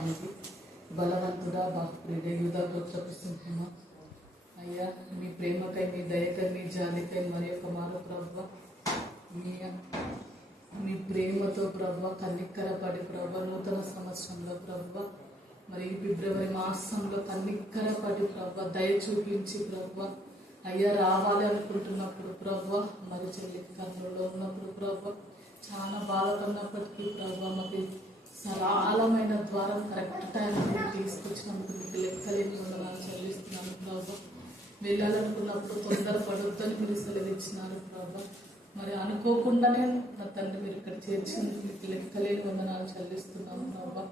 స్వామికి బలవంతుడా బాహుప్రీడ యూద గోత్రపు సింహమా అయ్యా, మీ ప్రేమకై, మీ దయకై, మీ జాలికై మరి ఒక మారు ప్రభు మీ ప్రేమతో ప్రభు కన్నిక్కరపడి ప్రభు నూతన సంవత్సరంలో ప్రభు మరి ఫిబ్రవరి మాసంలో కన్నిక్కరపడి ప్రభు దయ చూపించి ప్రభు అయ్యా రావాలి అనుకుంటున్నప్పుడు ప్రభు మరి చెల్లి కన్నులో ఉన్నప్పుడు ప్రభు చాలా బాధపడినప్పటికీ ప్రభు మాకు సరళమైన ద్వారం కరెక్ట్ టైంలో తీసుకొచ్చినందుకు మీకు లెక్కలేని వందనాలు చెల్లిస్తున్నాను ప్రభు. వెళ్ళాలనుకున్నప్పుడు తొందరపడొద్దని మీరు సెలవిచ్చినారు ప్రభు. మరి అనుకోకుండానే నా తండ్రి మీరు ఇక్కడ చేర్చినందుకు మీకు లెక్కలేని వందనాలు చెల్లిస్తున్నాను ప్రభు.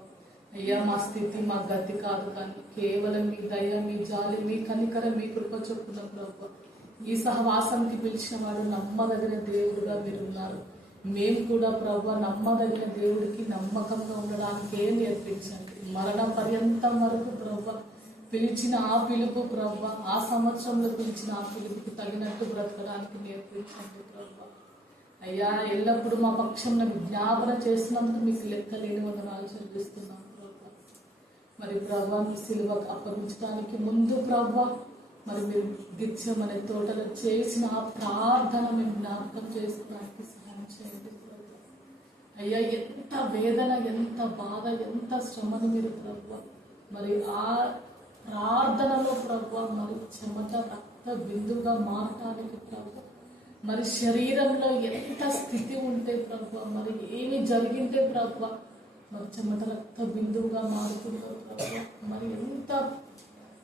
అయ్యా, మా స్థితి మా గతి కాదు, కానీ కేవలం మీ దయ, మీ జాలి, మీ కనికరం, మీ కృప చొప్పున ప్రభు ఈ సహవాసానికి పిలిచిన వాడు నమ్మదగిన దేవుడుగా మీరు ఉన్నారు. మేము కూడా ప్రభు నమ్మదగిన దేవుడికి నమ్మకంగా ఉండడానికే నేర్పించండి. మరణ పర్యంతం వరకు ప్రభు పిలిచిన ఆ పిలుపు ప్రభు ఆ సంవత్సరంలో పిలిచిన ఆ పిలుపుకి తగినట్టు బ్రతకడానికి నేర్పించండి ప్రభు. అయ్యా, ఎల్లప్పుడూ మా పక్షంలో విజ్ఞాపన చేసినందుకు మీకు లెక్కలేని వందనాలు చెల్లిస్తున్నాం ప్రభు. మరి ప్రభు మీ సిలువకు అప్పగించడానికి ముందు ప్రభు మరి మీరు గిచ్చమనే తోటలో చేసిన ఆ ప్రార్థన మేము జ్ఞాపకం చేసుకోవడానికి సహాయం చేయండి ప్రభు. అయ్యా, ఎంత వేదన, ఎంత బాధ, ఎంత శ్రమని మీరు ప్రభు మరి ఆ ప్రార్థనలో ప్రభు మరి చెమట రక్త బిందుగా మారటానికి ప్రభు మరి శరీరంలో ఎంత స్థితి ఉంటే ప్రభు మరి ఏమి జరిగింటే ప్రభు మరి చెమట రక్త బిందువుగా మారుతుందో ప్రభు మరి ఎంత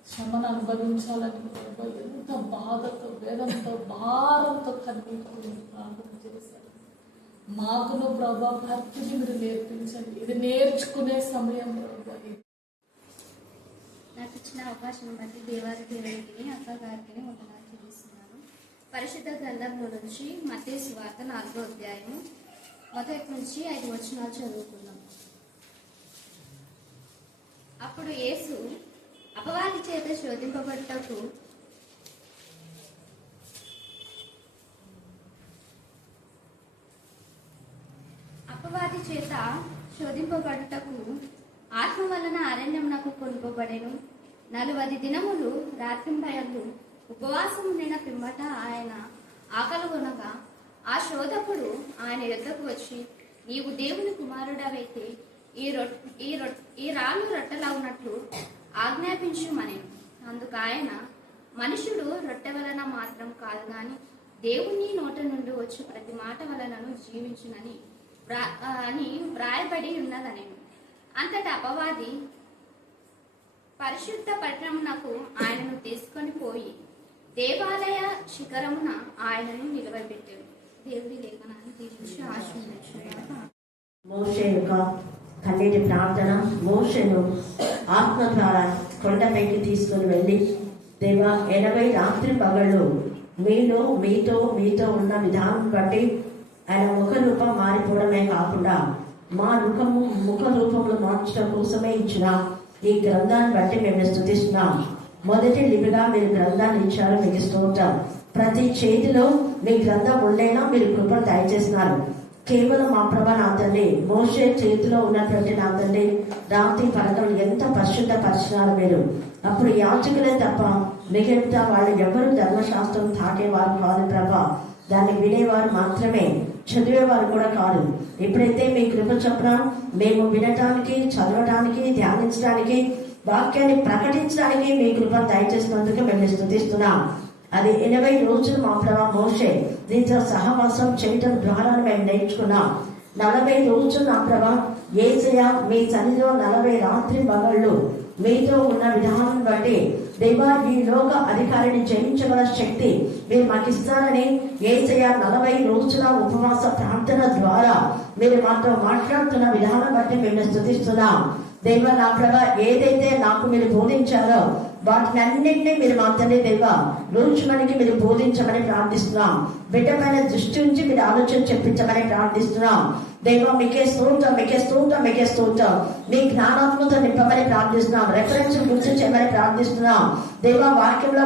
శ్రమను అనుభవించాలని ప్రభు ఎంత బాధతో, వేదంతో, భారంతో కన్నీటితో ప్రార్థన చేశారు. మాకును ప్రభు భక్తిని మీరు నేర్పించండి. ఇది నేర్చుకునే సమయం ప్రభు. నాకు ఇచ్చిన అవకాశం బట్టి దేవుడికి అక్క గారికి వందనాలు చెల్లిస్తున్నాను. పరిశుద్ధ గ్రంథంలో నుంచి మత్తయి సువార్త 4వ అధ్యాయము 1 నుంచి 5 వచనాలు చదువుకుందాం. అప్పుడు యేసు అపవాది చేత శోధింపబడుటకు ఆత్మ వలన అరణ్యమునకు కొనుకోబడెను. 40 దినములు రాత్రింబయలు ఉపవాసం ఉండిన పిమ్మట ఆయన ఆకలి కొనగా ఆ శోధకుడు ఆయన యొద్దకు వచ్చి, నీవు దేవుని కుమారుడవైతే ఈ రాళ్ళు రొట్టెలవునట్లు ఆజ్ఞాపించుమనెను. అందుకు ఆయన, మనుషుడు రొట్టె వలన మాత్రం కాదు గాని దేవుని నోట నుండి వచ్చి ప్రతి మాట వలనను జీవించునని వ్రాయబడి ఉన్నదనెను. అంతటా అపవాది పరిశుద్ధ పట్టణమునకు ఆయనను తీసుకొని పోయి దేవాలయ శిఖరమున ఆయనను నిలవబెట్టాడు. దేవుడి లేఖనాన్ని తీసుకొచ్చి ఆశీర్వదించుగాక. మోషే యొక్క కన్నీటి ప్రార్థన. మోషేను ఆత్మ ద్వారా కొండపైకి తీసుకుని వెళ్ళి, దేవా 80 రాత్రి పగళ్ళు మీతో ఉన్న విధానం బట్టి ఆయన ముఖ రూపం మారిపోవడమే కాకుండా మా ముఖ రూపంలో మార్చడం కోసమే ఇచ్చిన ఈ గ్రంథాన్ని బట్టి మేము స్తుతిస్తున్నాం. మొదటి లిపిగా మీరు గ్రంథాన్ని ఇచ్చారు, మీకు స్తోత్రం. ప్రతి చేతిలో మీ గ్రంథం ఉండేనా మీరు కృపను దయచేస్తున్నారు. కేవలం మా ప్రభా నా తండ్రి మోషే చేతిలో ఉన్నటువంటి నా తండ్రి రాత్రి పరగలు ఎంత పరిశుద్ధపరిచినారు మీరు. అప్పుడు యాజకులే తప్ప మిగతా వాళ్ళు ఎవరు ధర్మశాస్త్రం తాకేవారు కాదు ప్రభా, దాన్ని వినేవారు మాత్రమే, చదివేవారు కూడా కాదు. ఎప్పుడైతే మీ కృప చొప్పున మేము వినటానికి, చదవటానికి, ధ్యానించడానికి, వాక్యాన్ని ప్రకటించడానికి మీ కృప దయచేసినందుకు మేము స్తుతిస్తున్నాం. అది 80 రోజులు మా ప్రభా మోషే దీంతో సహవాసం చేయటం ద్వారా మేము నేర్చుకున్నాం. 40 రోజులు నా ప్రభా యేసయ్య మీ సన్నిధిలో 40 రాత్రి పగళ్ళు మీతో ఉన్న విధానం బట్టి దేవా ఈ లోక అధికారిని జయించగల శక్తి మీరు మాకు ఇస్తారని యేసయ్య 40 రోజుల ఉపవాస ప్రార్థన ద్వారా మీరు మాతో మాట్లాడుతున్న విధానం బట్టి మేము స్తుతిస్తున్నాం. దేవా నా ప్రభా ఏదైతే నాకు మీరు బోధించారో వాటిని అన్నింటినీ మీరు మా తండ్రి దేవా రోజుమనికి మీరు బోధించమని ప్రార్థిస్తున్నాం. బిడ్డ పైన దృష్టి ఉంచి మీరు ఆలోచన చెప్పించమని ప్రార్థిస్తున్నాం. దేవా మీకే స్తోత్రం, మీకే స్తోత్రం, మీకే స్తోత్రం. మీ జ్ఞానాత్మతో నింపమని ప్రార్థిస్తున్నాం. రెఫరెన్స్ గుర్తు చేయమని ప్రార్థిస్తున్నాం. దేవా వాక్యంలో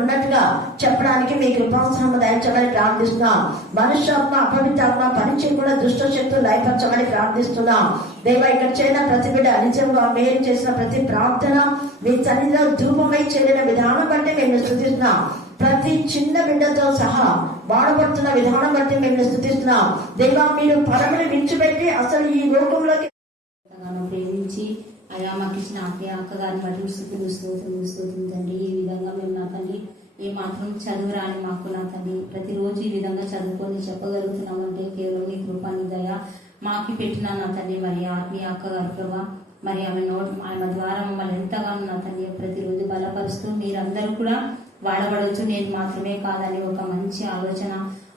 ఉన్నట్టుగా చెప్పడానికి మీ కృపాసనం దయచమని ప్రార్థిస్తున్నాం. మనుష్యాత్మ అపవిత్రాత్మ పని చేయకుండా దుష్ట శక్తులు లయపరచమని ప్రార్థిస్తున్నాం. దేవా ఇక్కడ చేరిన ప్రతి బిడ్డ నిజంగా మీరు చేసిన ప్రతి ప్రార్థన మీ సన్నిధిలో ధూపమై చేరిన విధానం బట్టి మేము స్తుతిస్తున్నాం. ప్రతి చిన్న బిడ్డతో సహా వాడబడుతున్న విధానం బట్టి మేము స్తుతిస్తున్నాం. దేవా మీరు పరముని విడిచిపెట్టి అసలు ఈ లోకంలోకి ప్రేమించి అయ్యా మాకు ఇచ్చిన అక్కగారిని బట్టి స్తోత్రం. ఈ విధంగా మేము నా తండ్రి ఏ మాత్రం చదువు రాని మాకు నా తండ్రి ప్రతిరోజు ఈ విధంగా చదువుకొని చెప్పగలుగుతున్నామంటే కేవలం నీ కృపాని దయ మాకి పెట్టిన నా తండ్రి మరి ఆత్మీయ అక్కగారు ప్రభా మరి ఆమె ద్వారా మమ్మల్ని ఎంతగానో నా తండ్రి ప్రతిరోజు బలపరుస్తూ మీరందరూ కూడా వాడబడవచ్చు, నేను మాత్రమే కాదని ఒక మంచి ఆలోచన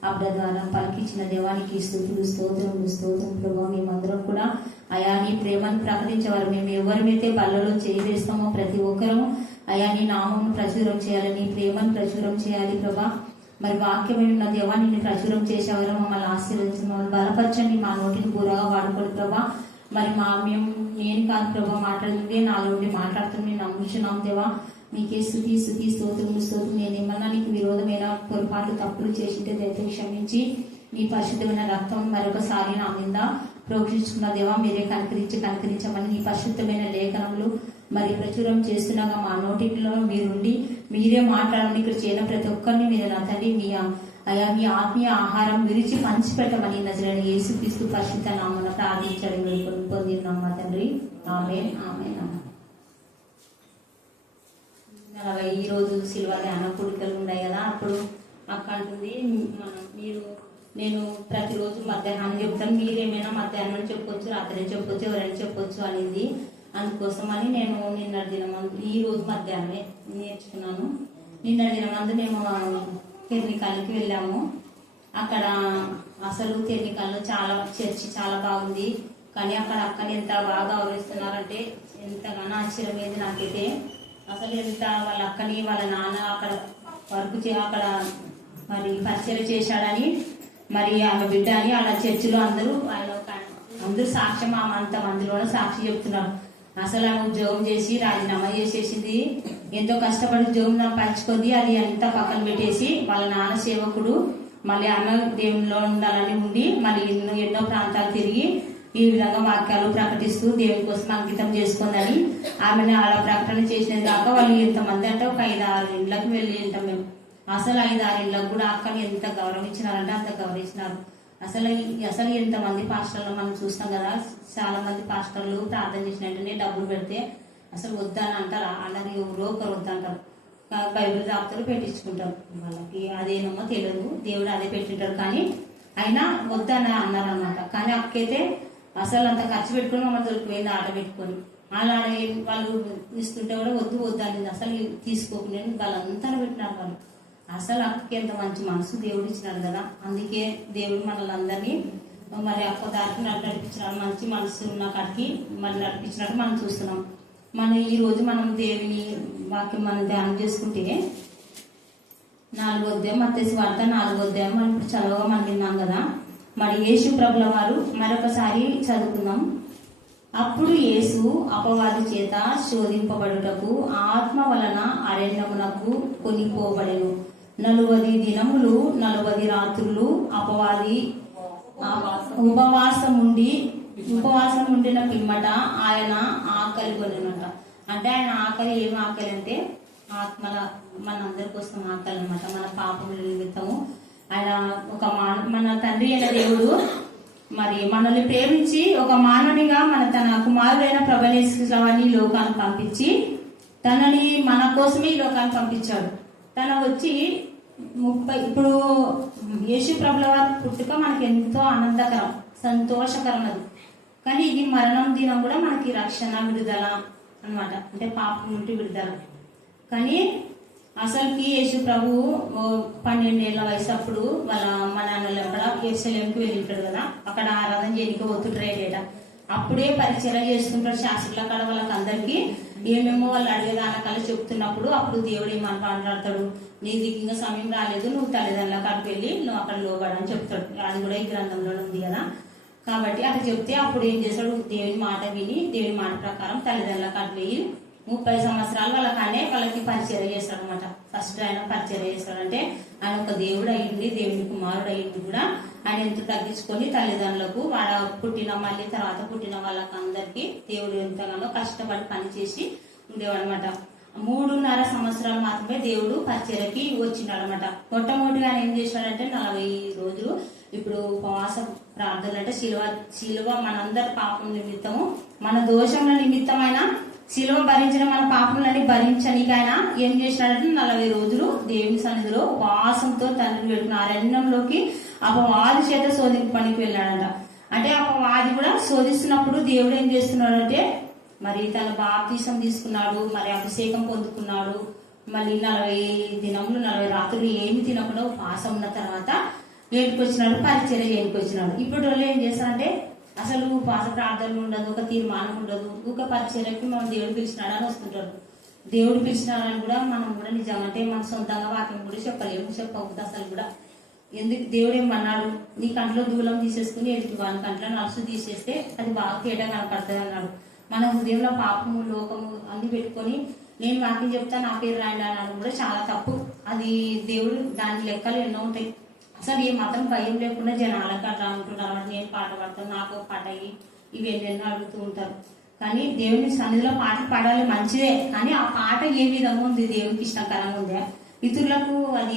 అప్పుడ ద్వారా పలికించిన దేవానికి స్తోత్రం ప్రభావ. మేమందరం కూడా అయా నీ ప్రేమను ప్రకటించేవారు. మేము ఎవరిమైతే బల్లలో చేయి వేస్తామో ప్రతి ఒక్కరము అయా నీ నామం ప్రచురం చేయాలి, నీ ప్రేమను ప్రచురం చేయాలి ప్రభా. మరి వాక్యమైన దేవా నిన్ను ప్రచురం చేసేవారు మమ్మల్ని ఆశీర్వదించి మమ్మల్ని బలపరచండి, మా నోటిని పూరగా వాడుకోండి ప్రభా. మరి నేను కాదు ప్రభా మాట్లాడుతుంటే నాలో నుండి మాట్లాడుతుంది నమ్ముచున్నాం దేవా. నీకే స్తుతి స్తోత్రం. నేను ఏమన్నా నీకు విరోధమైన పొరపాట్లు తప్పులు చేసింటే దయతో క్షమించి నీ పరిశుద్ధమైన రక్తం మరొకసారి నా మీద ప్రోక్షించుకున్న దేవా మీరే కనికరించమని నీ పరిశుద్ధమైన లేఖనములు మరి ప్రచురం చేస్తున్నాగా మా నోటిలో మీరుండి మీరే మాట్లాడండి. ఇక్కడ చేయడం ప్రతి ఒక్కరిని మీరు నా తండ్రి మీ ఆత్మీయ ఆహారం విరిచి పంచిపెట్టమని నజరేయుడైన యేసుక్రీస్తు పరిశుద్ధ నామమున ప్రార్థించడం పొందినాం మా తండ్రి. ఆమేన్. ఈ రోజు సిల్వ ధ్యాన కూడికలు ఉన్నాయి కదా, అప్పుడు అక్క అంటుంది నేను ప్రతిరోజు మధ్యాహ్నం చెప్తాను, మీరేమైనా మధ్యాహ్నం చెప్పొచ్చు, రాత్రి చెప్పొచ్చు, ఎవరైనా చెప్పొచ్చు అనేది. అందుకోసమని నేను నిన్నటి దినమందు ఈ రోజు మధ్యాహ్నమే నేర్చుకున్నాను. నిన్నటి దినమందు మేము తెర్నికాలకి వెళ్ళాము. అక్కడ అసలు తెర్నికాలలో చర్చి చాలా బాగుంది, కానీ అక్కడ అక్కని ఎంత బాగా గౌరవిస్తున్నారంటే ఎంతగానో ఆశ్చర్యమైంది నాకైతే. అసలు ఎంత వాళ్ళ అక్కని వాళ్ళ నాన్న అక్కడ అక్కడ మరి పరిచయం చేశాడని మరి ఆమె బిడ్డ అని అలా చర్చిలో అందరూ సాక్ష్యం ఆమె అంతమందిలో సాక్షి చెప్తున్నారు. అసలు ఆమె ఉద్యోగం చేసి రాజీనామా చేసేసింది, ఎంతో కష్టపడి ఉద్యోగం పంచుకుంది, అది అంతా పక్కన పెట్టేసి వాళ్ళ నాన్న సేవకుడు మళ్ళీ ఆమె దేవునిలో ఉండాలని ఉండి మళ్ళీ ఎన్నో ప్రాంతాలు తిరిగి ఈ విధంగా వాక్యాలు ప్రకటిస్తూ దేవుని కోసం అంకితం చేసుకుందని ఆమెను అలా ప్రకటన చేసినది కాక వాళ్ళు ఎంతమంది అంటే ఒక 5-6 ఇండ్లకు వెళ్ళి ఉంటాం మేము. అసలు 5-6 ఇండ్లకు కూడా అక్కని ఎంత గౌరవించినారంటే అంత గౌరవించినారు. అసలు ఎంతమంది పాస్టర్లు మనం చూస్తాం కదా, చాలా మంది పాస్టర్లు ప్రార్థన చేసిన వెంటనే డబ్బులు పెడితే అసలు వద్దని అంటారు, అన్నారు ఎవరో ఒకరు వద్దంటారు. బైబిల్ రాపుతలు పెట్టించుకుంటారు, వాళ్ళకి అదేనేమో తెలియదు, దేవుడు అదే పెట్టింటాడు, కానీ అయినా వద్దని అన్నారు అనమాట. కానీ అక్కైతే అసలు అంత ఖర్చు పెట్టుకుని మమ్మల్ని దొరికిపోయింది ఆట పెట్టుకొని. అలా వాళ్ళు ఇస్తుంటే కూడా వద్దు అనేది అసలు తీసుకోకుండా వాళ్ళంతా పెట్టినారు వాళ్ళు. అసలు అక్కకి ఎంత మంచి మనసు దేవుడు ఇచ్చినాడు కదా, అందుకే దేవుడు మనల్ని అందరినీ మరి అక్క దారికి నడిపించినాడు. మంచి మనసు ఉన్న కాడికి మరి నడిపించినట్టు మనం చూస్తున్నాం. ఈ రోజు మనం దేవుని వాక్యం మనం ధ్యానం చేసుకుంటే 4వ అధ్యాయం మత్తయి వార్త 4వ అధ్యాయం మనం ఇప్పుడు చదవగా మనం విన్నాం కదా. మరి యేసు ప్రభుల వారు మరొకసారి చదువుకుందాం. అప్పుడు యేసు అపవాది చేత శోధింపబడుటకు ఆత్మ వలన అరణ్యమునకు కొనిపోబడెను. 40 దినములు 40 రాత్రులు అపవాది ఉపవాసం ఉండిన పిమ్మట ఆయన ఆకలి కొనినట. అంటే ఆయన ఆకలి ఏం ఆకలి అంటే ఆత్మల మనందరి కోసం ఆకలి అనమాట, మన పాపముల నిమిత్తము. ఆయన మన తండ్రి అయిన దేవుడు మరి మనల్ని ప్రేమించి ఒక మానవునిగా తన కుమారుడైన ప్రభుని లోకాన్ని పంపించి తనని మన కోసమే ఈ లోకాన్ని పంపించాడు. తన వచ్చి ఇప్పుడు యేసు ప్రభుల వారి పుట్టుక మనకి ఎంతో ఆనందకరం, సంతోషకరం. అది కానీ ఇది మరణం దినం కూడా మనకి రక్షణ, విడుదల అన్నమాట, అంటే పాపం నుండి విడుదల. కానీ అసలుకి యేసు ప్రభు 12 ఏళ్ల వయసు అప్పుడు వాళ్ళ అమ్మ నాన్నలు అక్కడ యెరూషలేముకి వెళ్ళింటాడు కదా, అక్కడ ఆరాధన చేయడానికి పోతుంటారేట. అప్పుడే పరిచయం చేస్తుంటాడు శాస్త్రుల కాడ వాళ్ళకి అందరికి ఏమేమో వాళ్ళు అడిగేదానకాల చెప్తున్నప్పుడు అప్పుడు దేవుడు ఏమని మాట్లాడతాడు, నీ దిగ్గా సమయం రాలేదు, నువ్వు తల్లిదండ్రుల కాడికి వెళ్ళి నువ్వు అక్కడ లోబడని చెప్తాడు. అది కూడా ఈ గ్రంథంలో ఉంది కదా. కాబట్టి అట్లా చెప్తే అప్పుడు ఏం చేశాడు, దేవుని మాట విని దేవుని మాట ప్రకారం తల్లిదండ్రుల కాడికి పోయి 30 సంవత్సరాలు వాళ్ళకి పరిచయం చేస్తాడు అనమాట. ఫస్ట్ ఆయన పరిచయం చేస్తాడంటే ఆయన ఒక దేవుడు అయ్యింది, దేవుని కుమారుడు అయ్యింది కూడా ఆయన ఎంత తగ్గించుకొని తల్లిదండ్రులకు వాడ పుట్టిన మళ్ళీ తర్వాత పుట్టిన వాళ్ళకి అందరికీ దేవుడు ఎంతగానో కష్టపడి పనిచేసి ఉండేవాడు అనమాట. 3.5 సంవత్సరాలు మాత్రమే దేవుడు పరిచయకి వచ్చినాడు అనమాట. మొట్టమొదటిగా ఆయన ఏం చేశాడంటే 40 రోజులు ఇప్పుడు ఉపవాస ప్రార్థనలు అంటే శిలువ మనందరి పాపం నిమిత్తము మన దోషముల నిమిత్తమైన శిలువ భరించిన మన పాపములని భరించడానికి ఆయన ఏం చేసినాడంటే 40 రోజులు దేవుని సన్నిధిలో ఉపవాసంతో తండ్రిని పెట్టుకున్న అరణ్యంలోకి అపవాది చేత శోధింపడానికి వెళ్ళాడంట. అంటే అపవాది కూడా శోధిస్తున్నప్పుడు దేవుడు ఏం చేస్తున్నాడంటే మరి తన బాప్తీసం తీసుకున్నాడు, మరి అభిషేకం పొందుకున్నాడు. మళ్ళీ 40 దినములు 40 రాత్రులు ఏమి తినకుండా ఉపవాసం ఉన్న తర్వాత ఏడుకొచ్చినాడు, పరిచర్య ఏడుకొచ్చినాడు. ఇప్పుడు వాళ్ళు ఏం చేస్తారంటే అసలు ఉపవాస ప్రార్థనలు ఉండదు, ఒక తీర్మానం ఉండదు, ఒక పరిచర్యకి మనం దేవుడు పిలిచినాడని వస్తుంటారు. దేవుడు పిలిచినాడని కూడా మనం కూడా నిజమంటే మన సొంతంగా వాక్యం కూడా చెప్పవద్దు అసలు కూడా. ఎందుకు దేవుడు ఏమన్నాడు, నీ కంట్లో దూలం తీసేసుకుని ఎదుటి వాని కంట్లో నలుసు తీసేస్తే అది బాగా తేడా కనపడుతుంది అన్నాడు. మన హృదయంలో పాపము లోకము అన్ని పెట్టుకొని నేను వాక్యం చెప్తా నా పేరు రాయండి అన్నాడు కూడా చాలా తప్పు. అది దేవుడు దాని లెక్కలు ఎన్నో ఉంటాయి. అసలు ఏ మాత్రం భయం లేకుండా జనాలకు అట్లా ఉంటున్నారు. నేను పాట పాడతాను, నాకు పాట ఇవి ఎన్నెన్నో అడుగుతూ ఉంటారు. కానీ దేవుని సన్నిధిలో పాటలు పాడాలి మంచిదే, కానీ ఆ పాట ఏ విధంగా ఉంది, దేవునికి ఇష్టకరంగా ఉందా, ఇతరులకు అది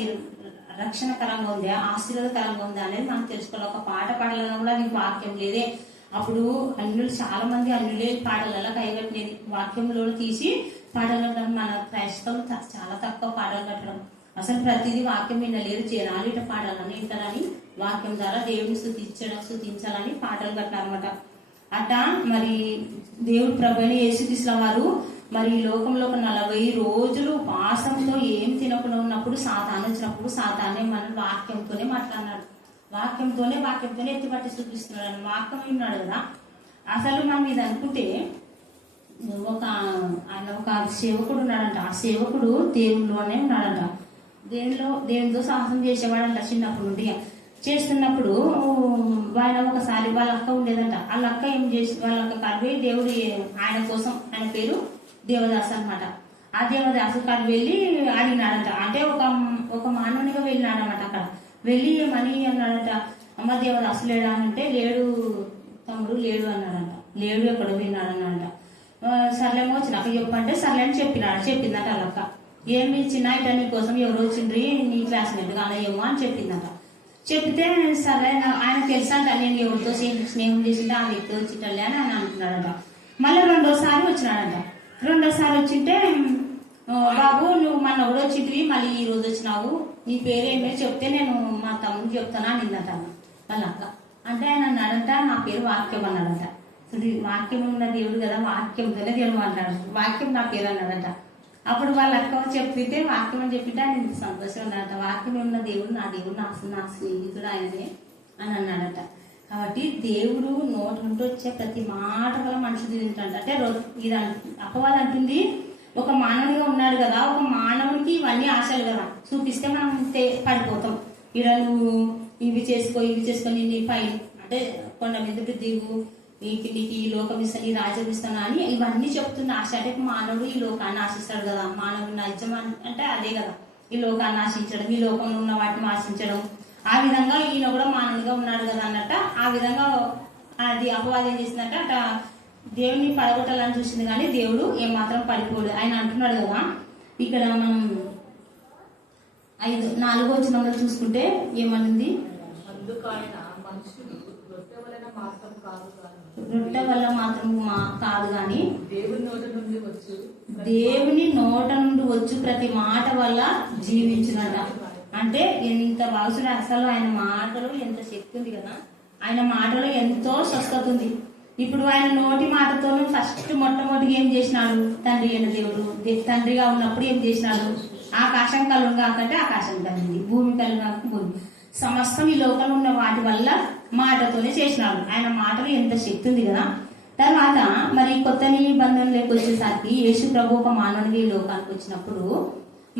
రక్షణకరంగా ఉందా, ఆశీర్వాదకరంగా ఉందా అనేది మనం తెలుసుకోవాలి. ఒక పాట పాడాలన్నా కూడా అది వాక్యం లేదే. అప్పుడు అన్యులు చాలా మంది అన్యులే పాటలలో కైగట్టినది, వాక్యంలో తీసి పాటలు కట్టడం. మన క్రైస్తవులు చాలా తక్కువ పాటలు కట్టడం. అసలు ప్రతిదీ వాక్యం వినలేరు, జనాలు ఇట పాడాలని వింటారని వాక్యం ద్వారా దేవుని స్తుతించాలని పాటలు కట్టారనమాట. అట్టా మరి దేవుడు ప్రభువైన యేసుక్రీస్తు వారు మరి ఈ లోకంలో ఒక 40 రోజులు ఉపవాసంతో ఏం తినకుండా ఉన్నప్పుడు సాతాను వచ్చినప్పుడు సాతానే మన వాక్యంతోనే మాట్లాడినాడు. వాక్యంతోనే ఎత్తిపట్టి చూపిస్తున్నాడు. వాక్యం విన్నాడు కదా. అసలు మనం ఇది అనుకుంటే ఆయన ఒక సేవకుడు ఉన్నాడంట. ఆ సేవకుడు దేవునిలోనే ఉన్నాడంట. దేవునితో సాహసం చేసేవాడంట. చిన్నప్పటి నుండి చేస్తున్నప్పుడు ఆయన ఒకసారి వాళ్ళ అక్క ఉండేదంట. వాళ్ళ అక్క ఏం చేసి వాళ్ళ అక్క కాడిపోయి దేవుడు ఆయన కోసం, ఆయన పేరు దేవదాస్ అనమాట. ఆ దేవదాసు కాడికి వెళ్ళి అడిగినాడంట. అంటే ఒక మానవునిగా వెళ్ళినాడనమాట. అక్కడ వెళ్ళి ఏమని అన్నాడంట, అమ్మ దేవదాసు లేడా అంటే లేడు తమ్ముడు లేడు అన్నాడంట. లేడు ఎక్కడ పోయినాడు అన్నాడంట. సర్లేమో వచ్చినాక చెప్పంటే సర్లే అని చెప్పిందట వాళ్ళక్క. ఏమి చిన్న ఇట నీ కోసం ఎవరు వచ్చిండ్రి నీ క్లాస్మేట్ కానీ ఏమో అని చెప్పిందట. చెప్తే సరే ఆయన తెలుసంట నేను ఎవరితో స్నేహం చేసింటే ఆ వ్యక్తి వచ్చింటలే అని ఆయన అంటున్నాడంట. మళ్ళీ రెండోసారి వచ్చినాడంట. రెండోసారి వచ్చింటే బాబు నువ్వు మొన్న కూడా వచ్చింటివి మళ్ళీ ఈ రోజు వచ్చినావు, నీ పేరు ఏమే చెప్తే నేను మా తమ్ముడికి చెప్తానా అనిందట వాళ్ళ అక్క. అంటే ఆయన అన్నాడంట నా పేరు వాక్యం అన్నాడంట. వాక్యం ఉన్న దేవుడు కదా, వాక్యంతోనే దేవుడు మాట్లాడాడు. వాక్యం నా పేరు అన్నాడంట. అప్పుడు వాళ్ళ అక్క చెప్పితే వాక్యం అని చెప్పితే ఆయన ఇంత సంతోషంగా ఉన్నాడంట. వాక్యం ఉన్న దేవుడు నా స్నేహితుడు ఆయననే అని అన్నాడట. కాబట్టి దేవుడు నోటి నుండి వచ్చే ప్రతి మాట గల మనుషులు తింటాడు. అంటే ఇది అపవాదం అంటుంది ఒక మానవుడిగా ఉన్నాడు కదా, ఒక మానవుడికి ఇవన్నీ ఆశలు కదా చూపిస్తే మనం పడిపోతాం. ఇక్కడ నువ్వు ఇవి చేసుకో నీ పై అంటే కొండ మీదకి దిగు, నీకు ఈ లోకం ఇస్తాను, ఈ రాజ్యం ఇస్తాను అని ఇవన్నీ చెప్తున్న ఆశ. అంటే మానవుడు ఈ లోకాన్ని ఆశిస్తాడు కదా. మానవుడి నైజం అంటే అదే కదా, ఈ లోకాన్ని ఆశించడం, ఈ లోకంలో ఉన్న వాటిని ఆశించడం. ఆ విధంగా ఈయన కూడా మానవుడిగా ఉన్నాడు కదా అన్నట్ట. ఆ విధంగా అది అపవాదం ఏం చేసిందట, అట దేవుడిని పడగొట్టాలని చూసింది కానీ దేవుడు ఏమాత్రం పడిపోడు. ఆయన అంటున్నాడు కదా. ఇక్కడ మనం 4వ వచనంలో చూసుకుంటే ఏమనుంది, రొట్టె వల్ల మాత్రం కాదు కానీ దేవుని నోట నుండి వచ్చు ప్రతి మాట వల్ల జీవించునట. అంటే ఎంత బాగుంది అసలు. ఆయన మాటలో ఎంత శక్తి ఉంది కదా, ఆయన మాటలో ఎంతో స్వస్థత ఉంది. ఇప్పుడు ఆయన నోటి మాటతో ఫస్ట్ మొట్టమొదటిగా ఏం చేసినాడు, తండ్రి అయిన దేవుడు తండ్రిగా ఉన్నప్పుడు ఏం చేసినాడు, ఆకాశం కలుగు కాకంటే ఆకాశం కలిగింది, భూమి కలుగు భూమి, సమస్తం ఈ లోకంలో ఉన్న వాటి వల్ల మాటతోనే చేసినాడు. ఆయన మాటలో ఎంత శక్తి ఉంది కదా. తర్వాత మరి కొత్త నిబంధనలోకి వచ్చేసరికి యేసు ప్రభు ఒక మానవుడిగా ఈ లోకానికి వచ్చినప్పుడు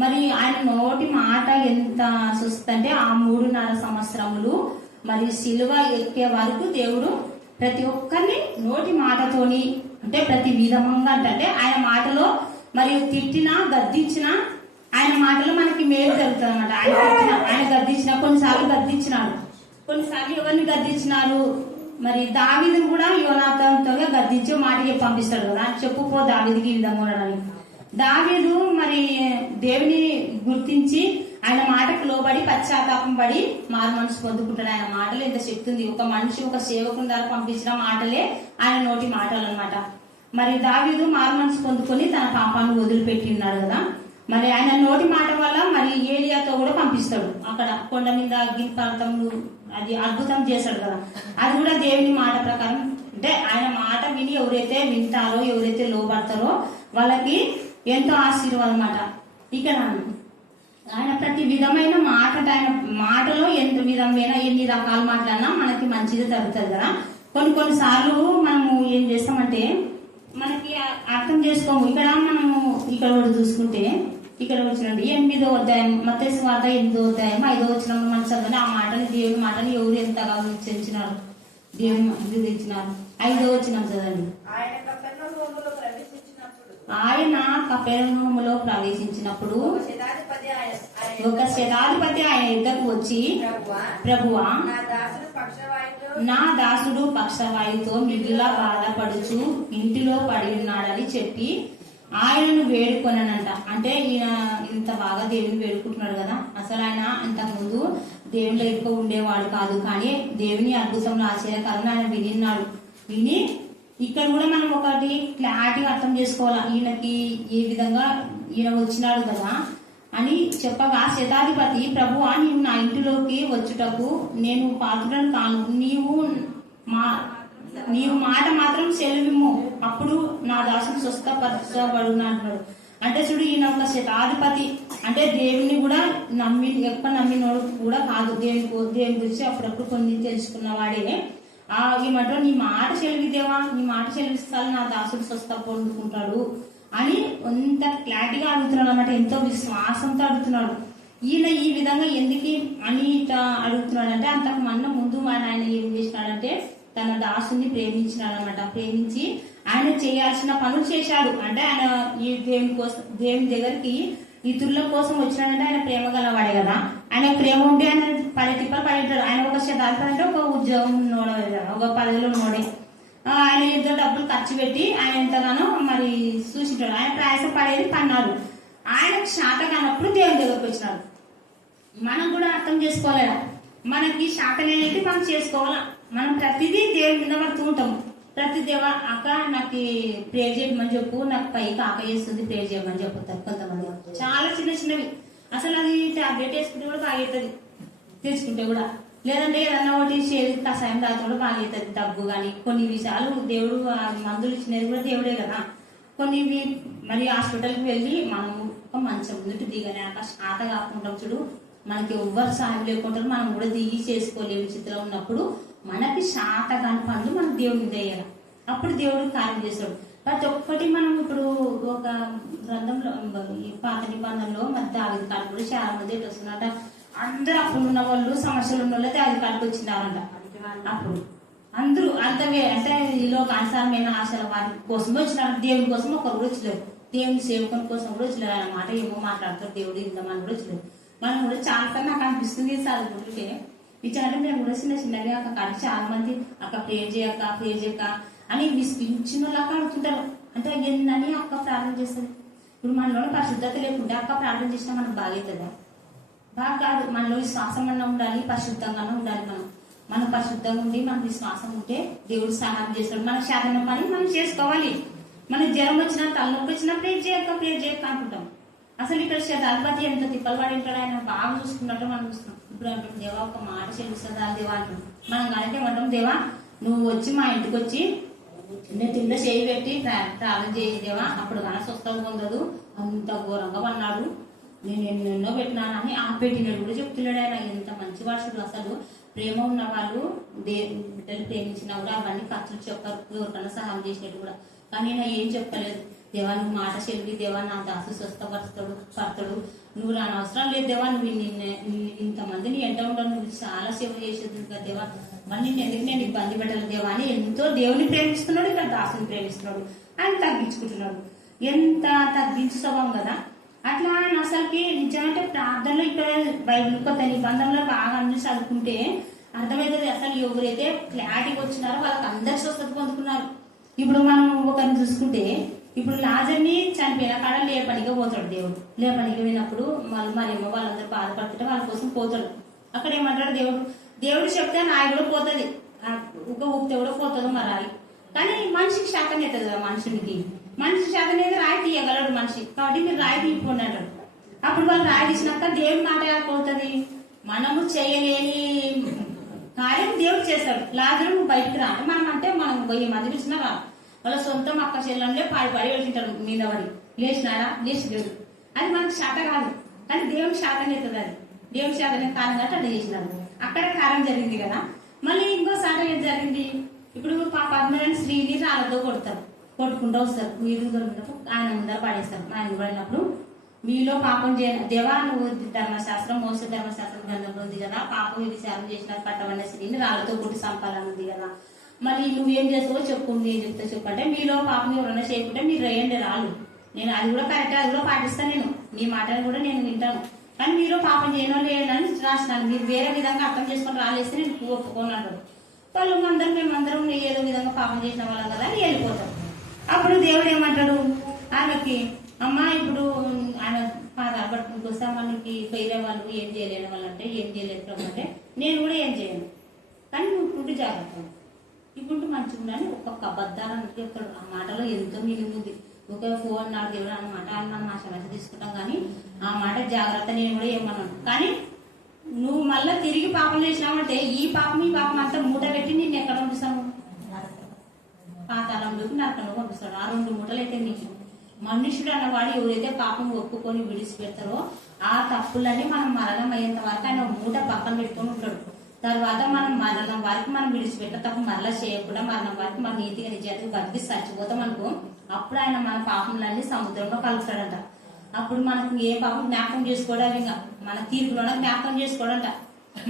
మరి ఆయన నోటి మాట ఎంత స్వస్థ అంటే ఆ 3.5 సంవత్సరములు మరి సిలువ ఎక్కే వరకు దేవుడు ప్రతి ఒక్కరిని నోటి మాటతోని అంటే ప్రతి విధంగా అంటే ఆయన మాటలో మరియు తిట్టినా గద్దించినా ఆయన మాటలో మనకి మేలు జరుగుతుంది అనమాట. ఆయన గద్దించిన కొన్నిసార్లు గద్దించినాడు, కొన్నిసార్లు ఎవరిని గద్దించినారు. మరి దావీదును కూడా యోనాతానుతో గద్దించి మాటకి పంపిస్తాడు కదా, చెప్పుకో దావీదుకి ఈ విధంగా ఉండడానికి. దావీదు మరి దేవుని గుర్తించి ఆయన మాటకు లోబడి పశ్చాత్తాపం పడి మారు మనసు పొందుకుంటాడు. ఆయన మాటలు ఎంత శక్తి ఉంది. ఒక మనిషి ఒక సేవకుని ద్వారా పంపించిన మాటలే ఆయన నోటి మాటలు అనమాట. మరి దావీదు మారు మనసు పొందుకొని తన పాపాన్ని వదిలిపెట్టి ఉన్నాడు కదా. మరి ఆయన నోటి మాట వల్ల మరి ఏలియాతో కూడా పంపిస్తాడు. అక్కడ కొండ మీద అగ్నిపర్వతము అది అద్భుతం చేశాడు కదా, అది కూడా దేవుని మాట ప్రకారం. అంటే ఆయన మాట విని ఎవరైతే వింటారో ఎవరైతే లోబడతారో వాళ్ళకి ఎంతో ఆశీర్వాదం అన్నమాట. ఇక్కడ ఆయన ప్రతి విధమైన మాట, ఆయన మాటలో ఎంత విధమైన ఎన్ని రకాల మాటలన్నా మనకి మంచిది జరుగుతుంది కదా. కొన్నిసార్లు మనము ఏం చేస్తామంటే మనకి అర్థం చేసుకోము. ఇక్కడ మనము ఇక్కడ చూసుకుంటే ఇక్కడ వచ్చినండి 8వ అధ్యాయం మత్తయి సువార్త 8వ అధ్యాయం 5వ వచనంలో మనం చదవండి. ఆ మాటని దేవుని మాటని ఎవరు ఎంతగా విధించినారు, దేవుని విధించినారు. 5వ వచనం చదవండి. ఆయన కపెర్నహూములో ప్రవేశించినప్పుడు ఒక శతాధిపతి ఆయన యుద్ధకు వచ్చి, ప్రభువా నా దాసుడు పక్షవాయుతో మిగిలిలా బాధపడుచు ఇంటిలో పడి ఉన్నాడని చెప్పి ఆయనను వేడుకొనంట. అంటే ఈయన ఇంత బాగా దేవుని వేడుకుంటున్నాడు కదా. అసలు ఆయన ఇంతకుముందు దేవునిలో ఎక్కువ ఉండేవాడు కాదు, కానీ దేవుని అద్భుతంలో ఆశ్చర్యకరంగా ఆయన వినిన్నాడు. విని ఇక్కడ కూడా మనం ఒకటి క్లారిటీగా అర్థం చేసుకోవాలి. ఈయనకి ఏ విధంగా ఈయన వచ్చినాడు కదా అని చెప్పగా, శతాధిపతి ప్రభువా నీవు నా ఇంటిలోకి వచ్చుటకు నేను పాత్రుడను కాను, నీవు మాట మాత్రం సెలవిమ్ము, అప్పుడు నా దాసుడు స్వస్థపరచబడును అంటున్నాడు. అంటే చూడు, ఈయన ఒక శతాధిపతి అంటే దేవుని కూడా ఎక్కువ నమ్మినోడు కూడా కాదు. దేవుని గురించి అప్పుడప్పుడు కొన్ని తెలుసుకున్నవాడే. ఈ మాట నీ మాట సెలవిదేవా, నీ మాట సెలవిస్తాను నా దాసుడు స్వస్థ పొందుకుంటాడు అని ఎంత క్లారిటీగా అడుగుతున్నాడు అనమాట. ఎంతో విశ్వాసంతో అడుగుతున్నాడు. ఈయన ఈ విధంగా ఎందుకు అని అడుగుతున్నాడు అంటే, అంతకు ముందు ఆయన ఏం చేసినాడంటే తన దాసుని ప్రేమించినాడు అనమాట. ప్రేమించి ఆయన చేయాల్సిన పనులు చేశాడు. అంటే ఆయన ఈ దేవుని దగ్గరికి ఇతరుల కోసం వచ్చినాడంటే ఆయన ప్రేమ గలవాడే కదా. ఆయన ప్రేమ ఉండి ఆయన తిప్పలు పడేటాడు. ఆయన ఒక శతాధిపతి అంటే ఒక ఉద్యోగం ఉన్నోడే, ఒక పదవిలో ఉన్నోడే. ఆయన యుద్ధ డబ్బులు ఖర్చు పెట్టి ఆయన ఎంతగానో మరి చూసింటాడు. ఆయన ప్రయాస పడేది పన్నాడు. ఆయనకు శాత కానప్పుడు దేవుని దగ్గరకు వచ్చినాడు. మనం కూడా అర్థం చేసుకోలేదా, మనకి శాత లేనైతే మనం చేసుకోవాలా. మనం ప్రతిదీ దేవుని మీద పడుతూ ఉంటాం. ప్రతి దేవా అక్క నాకు ప్రేర్ చేయమని చెప్పు, నాకు పైకి ఆక చేస్తుంది ప్రేర్ చేయమని చెప్పుతారు కొంతమంది. చాలా చిన్న చిన్నవి, అసలు అది టాబ్లెట్ వేసుకుంటే కూడా బాగా అవుతుంది తెచ్చుకుంటే కూడా. లేదంటే ఏదన్నా ఒకటి చేతి కషాయం తాగితే కూడా బాగా అవుతుంది దగ్గు. కానీ కొన్ని విషయాలు దేవుడు మందులు ఇచ్చినది కూడా దేవుడే కదా. కొన్ని మరి హాస్పిటల్కి వెళ్ళి మనము ఒక మంచం ముందు దిగలేక శాత కాకుంటాం చూడు, మనకి ఎవ్వరు సాయం లేకుంటారు, మనం కూడా దిగి చేసుకోలేని స్థితిలో ఉన్నప్పుడు మనకి శాత కాని పనులు మనం దేవుడిని చేయాలి. అప్పుడు దేవుడు కార్యం చేస్తాడు. ప్రతి ఒక్కటి మనం ఇప్పుడు ఒక గ్రంథంలో పాత నిబంధనలో మరి దావీదు కాడికి కూడా చాలా మంది ఎటు వస్తున్నారట. అందరూ అప్పుడు ఉన్న వాళ్ళు సమస్యలు ఉన్న వాళ్ళు దావీదు కాడికి వచ్చినారంట. అప్పుడు అందరూ అంతవే అంటే ఈలో అనుసారమైన ఆశల వారి కోసమే వచ్చినారు. దేవుని కోసం ఒకరు కూడా వచ్చలేరు, దేవుని సేవకుని కోసం కూడా వచ్చలేరు. ఆయన మాట ఏమో మాట్లాడతారు, దేవుడు ఇందామని కూడా వచ్చలేదు. మనం కూడా చాలా సార్లు నాకు అనిపిస్తుంది చదువుకుంటుంటే ఇచ్చారంటే మేము కూడా చిన్న చిన్నవి అక్క కాడికి చాలా మంది అక్క ప్రేర్ చేయక అని విసిపించిన వాళ్ళకి అడుగుతుంటారు. అంటే ఏందని అక్క ప్రార్థన చేస్తుంది. ఇప్పుడు మనలో పరిశుద్ధత లేకుంటే అక్క ప్రార్థన చేసినా మనకు బాగవుతుందా? బాగా కాదు. మనలో విశ్వాసం అన్నా ఉండాలి, పరిశుద్ధంగానే ఉండాలి. మనం పరిశుద్ధంగా ఉండి మన విశ్వాసం ఉంటే దేవుడు సహాయం చేస్తాడు. మన శాతం పని మనం చేసుకోవాలి. మనకి జ్వరం వచ్చినా తలనొప్పి వచ్చినా ప్రేర్ చేయక అంటుంటాం. అసలు ఇక్కడ శతాధిపతి ఎంత తిప్పలు పడి ఉంటాడు, ఆయన బాగా చూసుకున్నట్టు మనం చూస్తున్నాం. ఇప్పుడు అంటాం దేవా ఒక మాట చెల్లిస్తుందా దేవా అంటాం. మనం కనుక ఏమంటాం, దేవా నువ్వు వచ్చి మా ఇంటికి వచ్చి నేను తిండ చేయి పెట్టి ప్రార్థన చేయి దేవా, అప్పుడు కానీ స్వస్థం పొందదు, అంత ఘోరంగా పన్నాడు, నేను ఎన్నెన్నో పెట్టినాను అని ఆ పెట్టినాడు కూడా చెప్తున్నాడు. ఆయన ఎంత మంచి వాడుడు. అసలు ప్రేమ ఉన్న వాళ్ళు బిడ్డలు ప్రేమించినా కూడా అవన్నీ ఖర్చులు చెప్పారు, ఎవరికన్నా సహాయం చేసినట్టు కూడా. కానీ ఆయన ఏం చెప్పలేదు. దేవా నువ్వు మాట చెల్లి, దేవా నా దాసు స్వస్థపడతాడు, నువ్వు నా అవసరం లేదు దేవా, నువ్వు ఇంతమందిని ఎంట ఉండవు, నువ్వు చాలా సేవ చేసేది కదా దేవా, మళ్ళీ నేను ఇబ్బంది పెట్టాలి దేవా అని ఎంతో దేవుని ప్రేమిస్తున్నాడు, ఇక్కడ దాసుని ప్రేమిస్తున్నాడు, ఆయన తగ్గించుకుంటున్నాడు. ఎంత తగ్గించు స్వభావం కదా. అట్లా అసలుకి నిజమంటే ప్రార్థనలో ఇక్కడ బైబిల్ కొత్త నిబంధనలో బాగా అన్ని చదువుకుంటే అర్థమవుతుంది. అసలు ఎవరైతే క్లారిటీకి వచ్చినారో వాళ్ళకి అందరు స్వస్థత పొందుకున్నారు. ఇప్పుడు మనం ఒకరిని చూసుకుంటే, ఇప్పుడు లాజర్ని చనిపోయిన కాడ లేపనిగా పోతాడు దేవుడు. లేపనిగా పోయినప్పుడు మరేమో వాళ్ళందరూ బాధపడుతుంటే వాళ్ళ కోసం పోతాడు. అక్కడ ఏమంటాడు దేవుడు చెప్తే నాయ కూడా పోతుంది, ఒక ఊపితే కూడా పోతుంది మరి. కానీ మనిషికి శాతం అవుతుంది కదా, మనిషి శాతం అయితే రాయి తీయగలడు మనిషి, కాబట్టి మీరు రాయి తీయకుండా అంటాడు. అప్పుడు వాళ్ళు రాయి తీసినాక దేవుడి మాట పోతుంది. మనము చేయలేని కార్యం దేవుడు చేస్తాడు. లాజరు నువ్వు బయటకు రా అంటే మనం 1000 మంది పిలిచినా రా, వాళ్ళ సొంతం అక్క చెల్లెంలే పాడి వెళ్తుంటారు మీద పడి, లేచినారా లేచిలేదు. అది మనకు శాత కాదు, కానీ దేవుడి శాతం అవుతుంది. అది దేవుడి శాతం కారణం కాబట్టి అట్లా చేసినారు. అక్కడ కారం జరిగింది కదా. మళ్ళీ ఇంకో శాతం ఏం జరిగింది, ఇప్పుడు పద్మరాని స్త్రీని రాళ్ళతో కొట్టుకుంటూ వస్తారు. వీధులు దొరికినప్పుడు ఆయన ముందర పడేస్తారు. ఆయన పడినప్పుడు మీలో పాపం దేవా నువ్వు ధర్మశాస్త్రం మోస ధర్మశాస్త్రం గ్రంథంలో ఉంది కదా, పాపం విచారం చేసిన కట్టవన్న స్త్రీని రాళ్ళతో కొట్టి చంపాలని ఉంది కదా, మళ్ళీ నువ్వేం చేస్తావో చెప్పు, నేను చెప్తా చెప్పంటే మీలో పాపం ఎవరైనా చేయకుంటే మీరు రేయండి రాళ్ళు, నేను అది కూడా కరెక్ట్, అది కూడా పాటిస్తాను, నేను మీ మాటలు కూడా నేను వింటాను, కానీ మీరు పాపం చేయడం లేదని రాసినాను, మీరు వేరే విధంగా అర్థం చేసుకొని రాలేస్తే నేను ఒప్పుకోన్నాడు. వాళ్ళు మేమందరం ఏదో విధంగా పాపం చేసిన వాళ్ళం కదా అని వెళ్ళిపోతాం. అప్పుడు దేవుడు ఏమంటాడు ఆమెకి, అమ్మ ఇప్పుడు ఆయన పాదాలు పట్టుకుని వస్తే మనకి వేరే వాళ్ళు ఏం చేయలేని వాళ్ళు అంటే ఏం చేయలేదు అంటే నేను కూడా ఏం చేయను, కానీ నువ్వు ఇప్పుడు జాగ్రత్త, ఇప్పుడు మంచిగా ఉండని ఒక్కొక్క అబద్ధాలను చెప్తాడు. ఆ మాటలో ఎంతో మీనింగ్ ఉంది. ఒక ఫోన్ నాకు దేవుడు అన్నమాట అని మనం ఆశ తీసుకుంటాం, కానీ ఆ మాట జాగ్రత్త నేను కూడా ఏమన్నాను. కానీ నువ్వు మళ్ళీ తిరిగి పాపం చేసినావంటే ఈ పాపం అంతా మూట పెట్టి నేను ఎక్కడ పంపిస్తాను, పాతాళంలోకి నరకంలో పంపిస్తాడు. ఆ 2 మూటలు అయితే నీకు. మనుషుడు అన్నవాడు ఎవరైతే పాపం ఒప్పుకొని విడిచిపెడతారో ఆ తప్పులన్నీ మనం మరణం అయ్యేంత వరకు ఆయన మూట పక్కన పెట్టుకొని ఉంటాడు. తర్వాత మనం మరణం వరకు మనం విడిచిపెట్ట తప్పు మరలా చేయకుండా మరణం వరకు మన నీతిగా నిజాయితీ బతికి చచ్చిపోతాం అనుకో, అప్పుడు ఆయన మన పాపంలన్నీ సముద్రంలో కలుపుతాడంట. అప్పుడు మనకు ఏ పాపం జ్ఞాపకం చేసుకోవడం, ఇంకా మన తీర్పులో జ్ఞాపకం చేసుకోవడంట.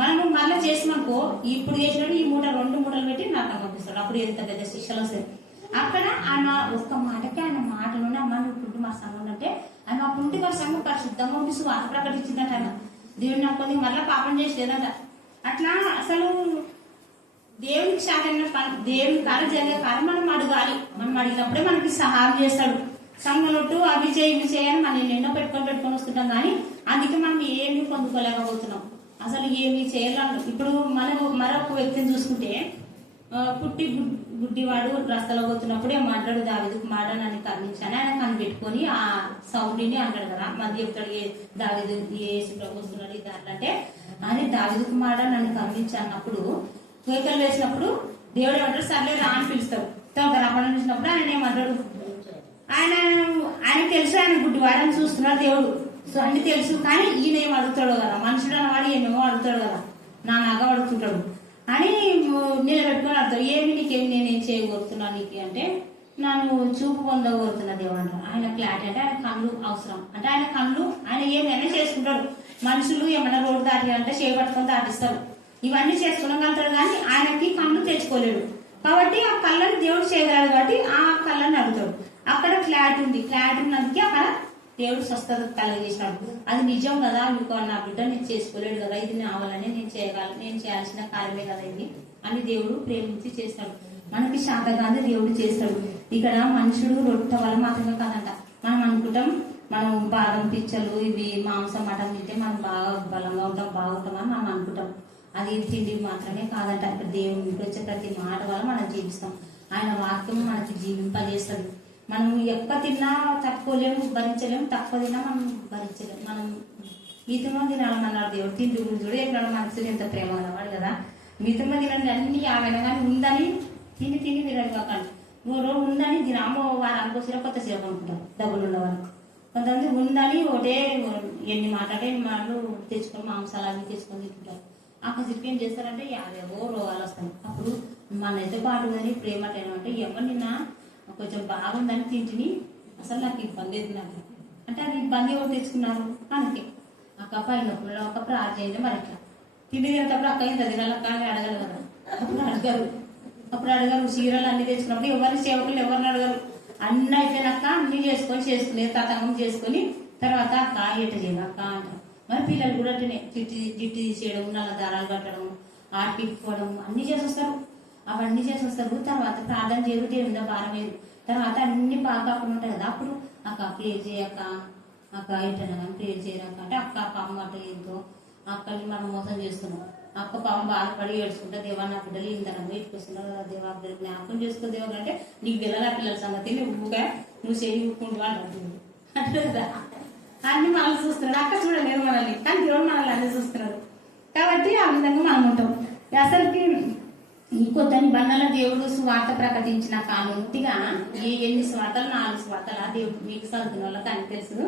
మనం మరలా చేసిననుకో ఇప్పుడు చేసినట్టు ఈ 2 మూటలు పెట్టి నాకు పంపిస్తాడు. అప్పుడు ఎంత పెద్ద శిక్షలు వస్తాయి. అక్కడ ఆయన ఒక్క మాటకి ఆయన మాటలోనే అమ్మ నువ్వు మా సంఘం అంటే ఆయన ఆ పుంటి వారి సంఘం పరిశుద్ధంగా ఉండి స్వాత ప్రకటించిందంట. ఆయన దేవుడు నాకు కొన్ని మరలా పాపం చేసేదంట. అట్లా అసలు దేవునికి శాఖ దేవుని కాలం జరిగే కాలం మనం అడగాలి. మనం అడిగినప్పుడే మనకి సహాయం చేస్తాడు. సంఘంలో అవి చేయని మనం ఎన్నో పెట్టుకొని వస్తుంటాం, కానీ అందుకే మనం ఏమి పొందుకోలేకపోతున్నాం. అసలు ఏమి చేయాలను. ఇప్పుడు మనం మరొక వ్యక్తిని చూసుకుంటే పుట్టి గుడ్డివాడు రస్తలో పోతున్నప్పుడు ఏమంటాడు, దావీదుకు మాట నన్ను కర్ణించాను ఆయన కనిపెట్టుకొని ఆ సౌండ్ని అంటాడు కదా. మధ్య చెప్తాడు దావీదు ఏసు ప్రభు వస్తున్నాడు ఇది అంటే అని దావీదుకు మాట నన్ను కర్ణించా అన్నప్పుడు కేకలు వేసినప్పుడు దేవుడు ఏమంటాడు సర్లే రా అని పిలుస్తాడు. రమణ చూసినప్పుడు ఆయన ఏమంటాడు, ఆయన తెలుసు ఆయన గుడ్డివాడని చూస్తున్నాడు దేవుడు, సో అన్ని తెలుసు. కానీ ఈయన ఏం అడుగుతాడు కదా, మనుషుడు అన్నవాడు ఏమేమో అడుగుతాడు కదా, నా నగ అడుగుతుంటాడు అని నిలబెట్టుకొని అడుగుతాడు. ఏమి నీకేమి నేనేం చేయగలుగుతున్నా నీకు అంటే నన్ను చూపు పొందగలుగుతున్నా దేవుడు అంటాడు. ఆయన క్లారిటీ అంటే ఆయన కళ్ళు అవసరం, అంటే ఆయన కళ్ళు ఆయన ఏమైనా చేసుకుంటాడు. మనుషులు ఏమైనా రోడ్డు దాటి అంటే చేపట్టుకొని దాటిస్తారు, ఇవన్నీ చేసుకోగలుగుతాడు, కానీ ఆయనకి కళ్ళు తెచ్చుకోలేడు. కాబట్టి ఆ కళ్ళని దేవుడు చేయగలడు, కాబట్టి ఆ కళ్ళని అడుగుతాడు. అక్కడ క్లారిటీ ఉంది. క్లారిటీ ఉన్నందుకే అక్కడ దేవుడు స్వస్థత కలిగేసినాడు. అది నిజం కదా, మీకు నా బిడ్డ నేను చేసుకోలేడు కదా, ఇది నావాలని నేను చేయాల్సిన కార్యమే కదా ఇది అని దేవుడు ప్రేమించి చేస్తాడు. మనకి శాతగానే దేవుడు చేస్తాడు. ఇక్కడ మనుషుడు రొట్టె వల్ల మాత్రమే కాదంట. మనం అనుకుంటాం మనం బాదం పిచ్చలు ఇవి మాంసం మటన్ తింటే మనం బాగా బలంగా ఉంటాం బాగుంటాం అని మనం అనుకుంటాం. అది తిండి మాత్రమే కాదంట. ఇక్కడ దేవుడికి వచ్చే ప్రతి మాట వల్ల మనం జీవిస్తాం. ఆయన వాక్యం మనకి జీవింపజేస్తాడు. మనం ఎక్కువ తిన్నా తక్కువలేము, భరించలేము, తక్కువ తిన్నా మనం భరించలేము. మనం మితంగా తినాలన్నాడు దేవుడు. తిండి గురించి కూడా ఎక్కడ మనసులు ఎంత ప్రేమ కలవాడు కదా. మితంగా తినండి అన్ని ఆమెన కానీ ఉందని తిని తినరు కాకండి. రోజు ఉందని తినామో వారానికి వచ్చినా కొత్త చీర కొనుక్కుంటాం డబ్బులు ఉన్నవాళ్ళు. కొంతమంది ఉందని ఒకటే ఎన్ని మాటలు తెచ్చుకొని మాంసాలు అవి తెచ్చుకొని తింటుంటారు. అక్కడికి ఏం చేస్తారంటే 50 రోగాలు వస్తాయి. అప్పుడు మనైతే పాటు కానీ ప్రేమ అంటే ఏమో నిన్న కొంచెం బాగుందని తింటిని అసలు నాకు ఇబ్బంది లేదు నాకు అంటే అది ఇబ్బంది ఎవరు తెచ్చుకున్నారు మనకి అక్క పైనప్పుడు ఒక ప్రార్థన మరి ఇట్లా తిండి తినేటప్పుడు అక్క ఇంత తినాలక్క అని అడగలు కదా అప్పుడు అడగరు చీరలు అన్ని తెచ్చుకున్నప్పుడు ఎవరి సేవకులు ఎవరిని అడగరు అన్నీ అయిపోయినాక అన్ని చేసుకుని తతంగం చేసుకొని తర్వాత అక్క ఎట చేయాలి అక్క అంటారు. మరి పిల్లలు కూడా అట్టనే జిట్టు తీసేయడం నల్ల దారాలు కట్టడం ఆటిపోవడం అన్ని చేసొస్తారు. అవన్నీ చేసొస్తారు. తర్వాత ప్రార్థన చేయరు, దేవుని భారం వేరు. తర్వాత అన్ని బాగా కాకుండా ఉంటాయి కదా, అప్పుడు అక్క ప్రేర్ చేయక్క అక్క ఎట్టనా కానీ ప్రేర్ చేయరక్క అంటే అక్క పాపం అట్ట ఏంటో అక్కని మనం మోసం చేస్తున్నాం. అక్క పాపం బాధపడి ఏడ్చుకుంటా దేవా నా బిడ్డలు ఇంతనం ఇటుకొస్తున్నారు కదా దేవా బిడ్డలు జ్ఞాపకం చేసుకో దేవా అంటే నీకు పిల్లలు ఆ పిల్లల సంగతి నువ్వు చేయి ఊరుకుంటూ అంటుంది అంటే కదా అన్ని మనల్ని చూస్తున్నాడు. అక్క చూడలేదు మనల్ని, కానీ దేవుడు మనల్ని అన్ని చూస్తున్నాడు. కాబట్టి ఆ విధంగా మనం ఉంటాం. అసలుకి ఈ కొత్త నిబంధనల దేవుడు స్వార్థ ప్రకటించిన కానుంటిగా ఎన్ని స్వార్థలు 4 స్వార్థలా దేవుడు మీకు చదువుతున్న వాళ్ళకి అని తెలుసు.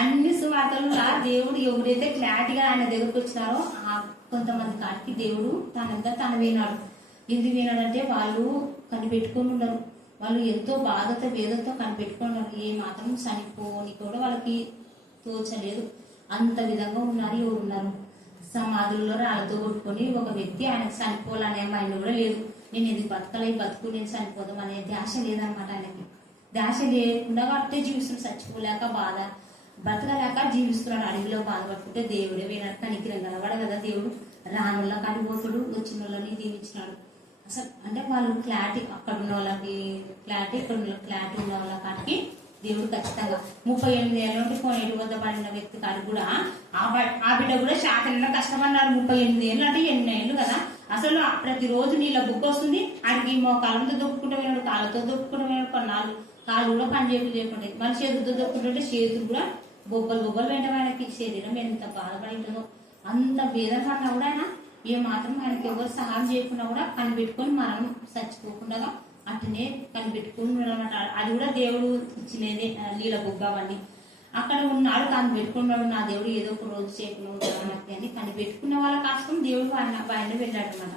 అన్ని స్వార్థలుగా దేవుడు ఎవరైతే క్లారిటీగా ఆయన దగ్గరకు వచ్చినారో ఆ కొంతమంది కాటికి దేవుడు తనంతా తను వినాడు. ఎందుకు వినాడంటే వాళ్ళు కనిపెట్టుకొని ఉండరు, వాళ్ళు ఎంతో బాధతో వేదతో కనిపెట్టుకున్నారు. ఏ మాత్రం చనిపోని కూడా వాళ్ళకి తోచలేదు. అంత విధంగా ఉన్నారు. ఎవరు ఉన్నారు సమాధుల్లో రాళ్ళతో కొట్టుకొని ఒక వ్యక్తి ఆయనకు చనిపోవాలనే మైండ్ కూడా లేదు. నేను ఇది బతుకు నేను చనిపోదాం అనే ధ్యాస లేదనమాట. ఆయనకి ధ్యాస లేకుండా అట్టే జీవిస్తున్నాడు. చచ్చిపోలేక బాధ బతకలేక జీవిస్తున్నాడు. అడవిలో బాధపడుతుంటే దేవుడే వినట్టు కనికిరం కలవాడు కదా దేవుడు. రానుల కడిపోతుడు వచ్చిన వాళ్ళని దీవించినాడు. అసలు అంటే వాళ్ళు క్లారిటీ అక్కడ ఉన్న వాళ్ళకి క్లారిటీ, ఇక్కడ ఉన్న క్లారిటీ ఉన్న వాళ్ళ కాటికి దేవుడు ఖచ్చితంగా 38 ఏళ్ళ నుండి కోనేటి వద్ద పడిన వ్యక్తి కాడికి కూడా ఆ బిడ్డ కూడా శాతనైనా కష్టపడ్డాడు. 38 ఏళ్ళు అంటే 8 ఏళ్ళు కదా. అసలు ప్రతిరోజు నీళ్ళ బుక్ వస్తుంది. ఆడికి కాలంతో దొక్కుకుంటూ వినాడు, కాళ్ళతో దొక్కుకుంటూ వినాడు. కొన్నాళ్ళు కాళ్ళు కూడా పని చేయకుండా మన చేతులతో దొక్కుంటుంటే చేతులు కూడా బొబ్బలు వెంటనే ఆయనకి శరీరం ఎంత బాధపడి ఉంటుందో. అంత వేదన పడినా కూడా ఆయన ఏ మాత్రం ఆయనకి ఎవరు సహాయం చేయకుండా కూడా కనిపెట్టుకొని మనం చచ్చిపోకుండా అట్టనే కనిపెట్టుకుని అనమాట. అది కూడా దేవుడు ఇచ్చినదే నీళ్ళ బొగ్గ అవన్నీ అక్కడ ఉన్నాడు. కనిపెట్టుకున్నాడు. నా దేవుడు ఏదో ఒక రోజు చేయకుండా ఉంటాడు నాకు అని కనిపెట్టుకున్న వాళ్ళ కోసం దేవుడు ఆయన వెళ్ళాడు అనమాట.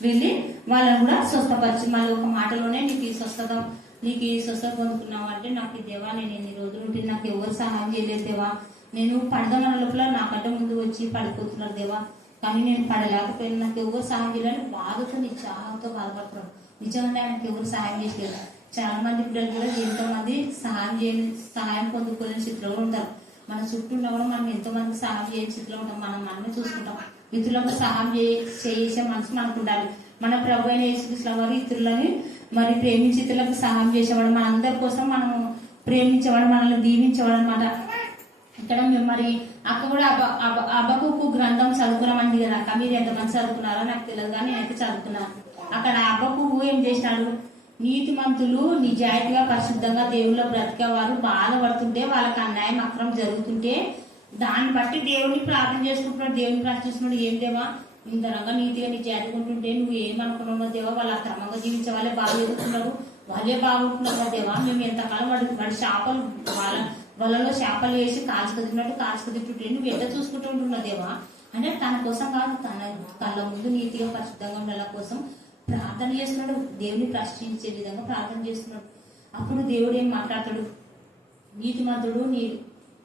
వెళ్ళి వాళ్ళని కూడా స్వస్థపరిచి మళ్ళీ ఒక మాటలోనే నీకు స్వస్థత పొందుకున్నావు అంటే నాకు దేవా నేను ఎన్ని రోజులు ఉంటే నాకు ఎవరు సహాయం చేయలేదు దేవా. నేను పడదన్న లోపల నాకంటే ముందు వచ్చి పడిపోతున్నారు దేవా, కానీ నేను పడలేకపోయినా నాకు ఎవరు సహాయం చేయాలని బాధతో నిత్యాహంతో బాధపడుతున్నాడు. నిజంగా ఆయనకి ఎవరు సహాయం చేయలేదు. చాలా మంది పిల్లలు కూడా ఎంతో మంది సహాయం పొందుకోలేని స్థితిలో ఉంటారు. మన చుట్టూ ఉన్న కూడా మనం ఎంతో మందికి సహాయం చేయని స్థితిలో ఉంటాం. మనమే చూసుకుంటాం. ఇతరులకు సహాయం చేసే మనసు మనకు ఉండాలి. మన ప్రభు అయిన యేసుక్రీస్తు వారు ఇతరులని మరి ప్రేమించి ఇతరులకు సహాయం చేసేవాడు. మన అందరి కోసం మనం ప్రేమించేవాడు, మనల్ని దీవించేవాడు అనమాట. ఇక్కడ మరి అక్క కూడా హబక్కూకు గ్రంథం చదువుకున్నామండి కదా అక్క. మీరు ఎంతమంది చదువుకున్నారో నాకు తెలియదు, కానీ నేనైతే చదువుకున్నాను. అక్కడ హబక్కూకు ఏం చేసినాడు, నీతిమంతులు నిజాయితీగా పరిశుద్ధంగా దేవుళ్ళో బ్రతికేవారు బాధపడుతుంటే వాళ్ళకి అన్యాయం అక్రమం జరుగుతుంటే దాన్ని బట్టి దేవుడిని ప్రార్థన చేసుకుంటున్నాడు. దేవుని ప్రార్థిస్తున్నాడు. ఏం దేవా ఇంతరంగా నీతిగా నిజాయితీగా ఉంటుంటే నువ్వు ఏమనుకున్నావు దేవా, వాళ్ళు అక్రమంగా జీవించే వాళ్ళే బాగా ఎదుగుతున్నారు, వాళ్ళే బాగుంటున్నారు దేవా. మేము ఎంతకాలం వాడి చేపలు వాళ్ళలో చేపలు వేసి కాల్చుకుతింటుంటే నువ్వు ఎంత చూసుకుంటూ ఉంటున్నావు దేవా అంటే తన కోసం కాదు, తన కళ్ళ ముందు నీతిగా పరిశుద్ధంగా ఉండాల కోసం ప్రార్థన చేస్తున్నాడు. దేవుని ప్రశ్నించే విధంగా ప్రార్థన చేస్తున్నాడు. అప్పుడు దేవుడు ఏం మాట్లాడతాడు, నీతిమంతుడు